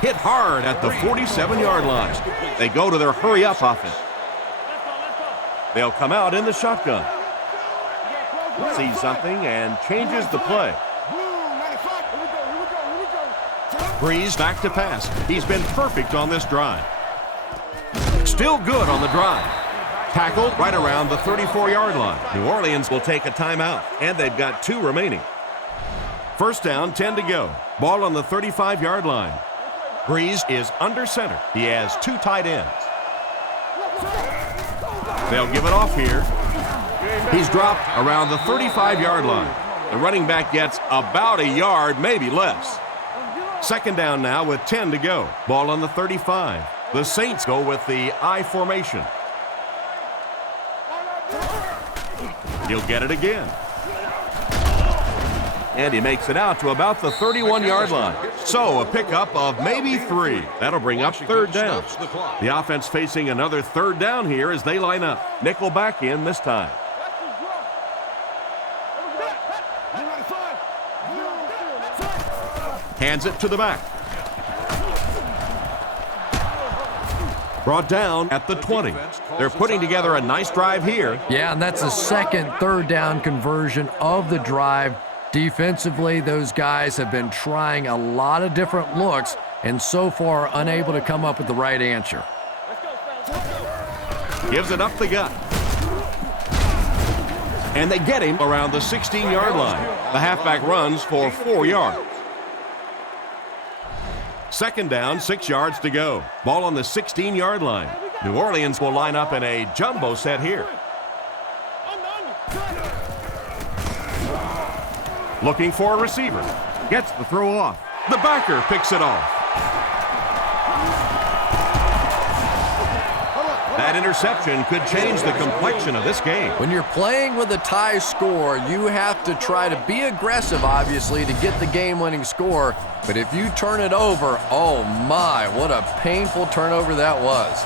Hit hard at the 47-yard line. They go to their hurry-up offense. They'll come out in the shotgun. Sees something and changes the play. Breeze back to pass. He's been perfect on this drive. Still good on the drive. Tackled right around the 34-yard line. New Orleans will take a timeout, and they've got 2 remaining. First down, 10 to go. Ball on the 35-yard line. Breeze is under center. He has 2 tight ends. They'll give it off here. He's dropped around the 35-yard line. The running back gets about a yard, maybe less. Second down now with 10 to go. Ball on the 35. The Saints go with the I formation. He'll get it again. And he makes it out to about the 31-yard line. So a pickup of maybe 3. That'll bring up third down. The offense facing another third down here as they line up. Nickel back in this time. Hands it to the back. Brought down at the 20. They're putting together a nice drive here. Yeah, and that's the second third down conversion of the drive. Defensively, those guys have been trying a lot of different looks and so far unable to come up with the right answer. Gives it up the gut. And they get him around the 16-yard line. The halfback runs for 4 yards. Second down, 6 yards to go. Ball on the 16-yard line. New Orleans will line up in a jumbo set here. Looking for a receiver. Gets the throw off. The backer picks it off. That interception could change the complexion of this game. When you're playing with a tie score, you have to try to be aggressive, obviously, to get the game-winning score. But if you turn it over, oh my, what a painful turnover that was.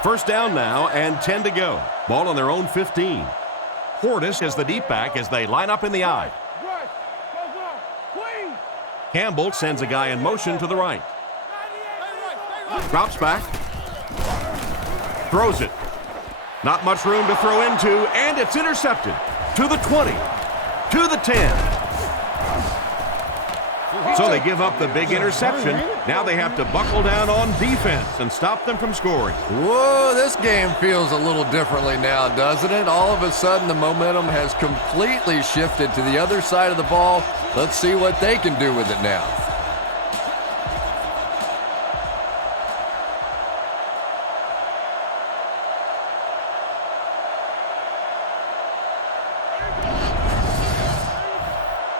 First down now and 10 to go. Ball on their own 15. Portis is the deep back as they line up in the I. Campbell sends a guy in motion to the right. Drops back. Throws it. Not much room to throw into, and it's intercepted. To the 20. To the 10. So they give up the big interception. Now they have to buckle down on defense and stop them from scoring. Whoa, this game feels a little differently now, doesn't it? All of a sudden, the momentum has completely shifted to the other side of the ball. Let's see what they can do with it now.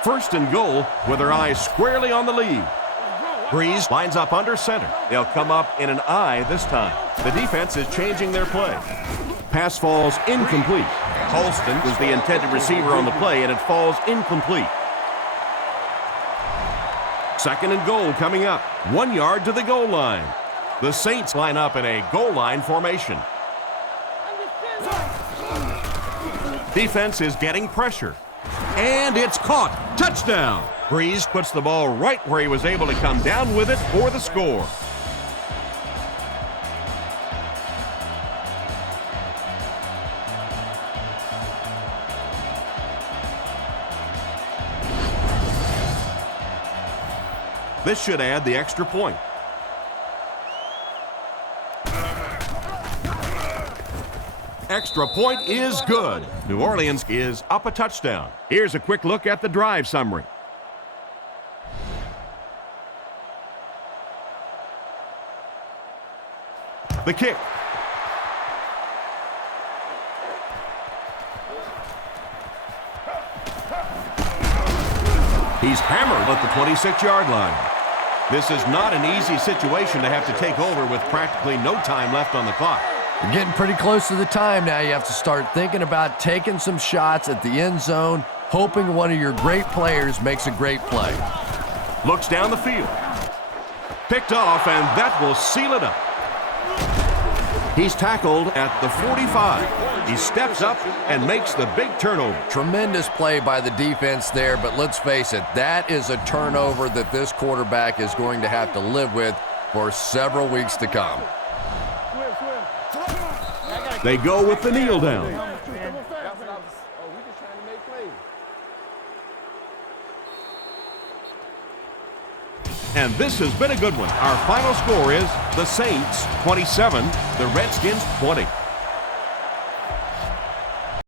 First and goal with their eyes squarely on the lead. Breeze lines up under center. They'll come up in an I this time. The defense is changing their play. Pass falls incomplete. Holston was the intended receiver on the play, and it falls incomplete. Second and goal coming up. 1 yard to the goal line. The Saints line up in a goal line formation. Defense is getting pressure. And it's caught. Touchdown. Breeze puts the ball right where he was able to come down with it for the score. This should add the extra point. Extra point is good. New Orleans is up a touchdown. Here's a quick look at the drive summary. The kick. He's hammered at the 26-yard line. This is not an easy situation to have to take over with practically no time left on the clock. You're getting pretty close to the time now. You have to start thinking about taking some shots at the end zone, hoping one of your great players makes a great play. Looks down the field. Picked off, and that will seal it up. He's tackled at the 45. He steps up and makes the big turnover. Tremendous play by the defense there, but let's face it, that is a turnover that this quarterback is going to have to live with for several weeks to come. They go with the kneel down. And this has been a good one. Our final score is the Saints 27, the Redskins 20.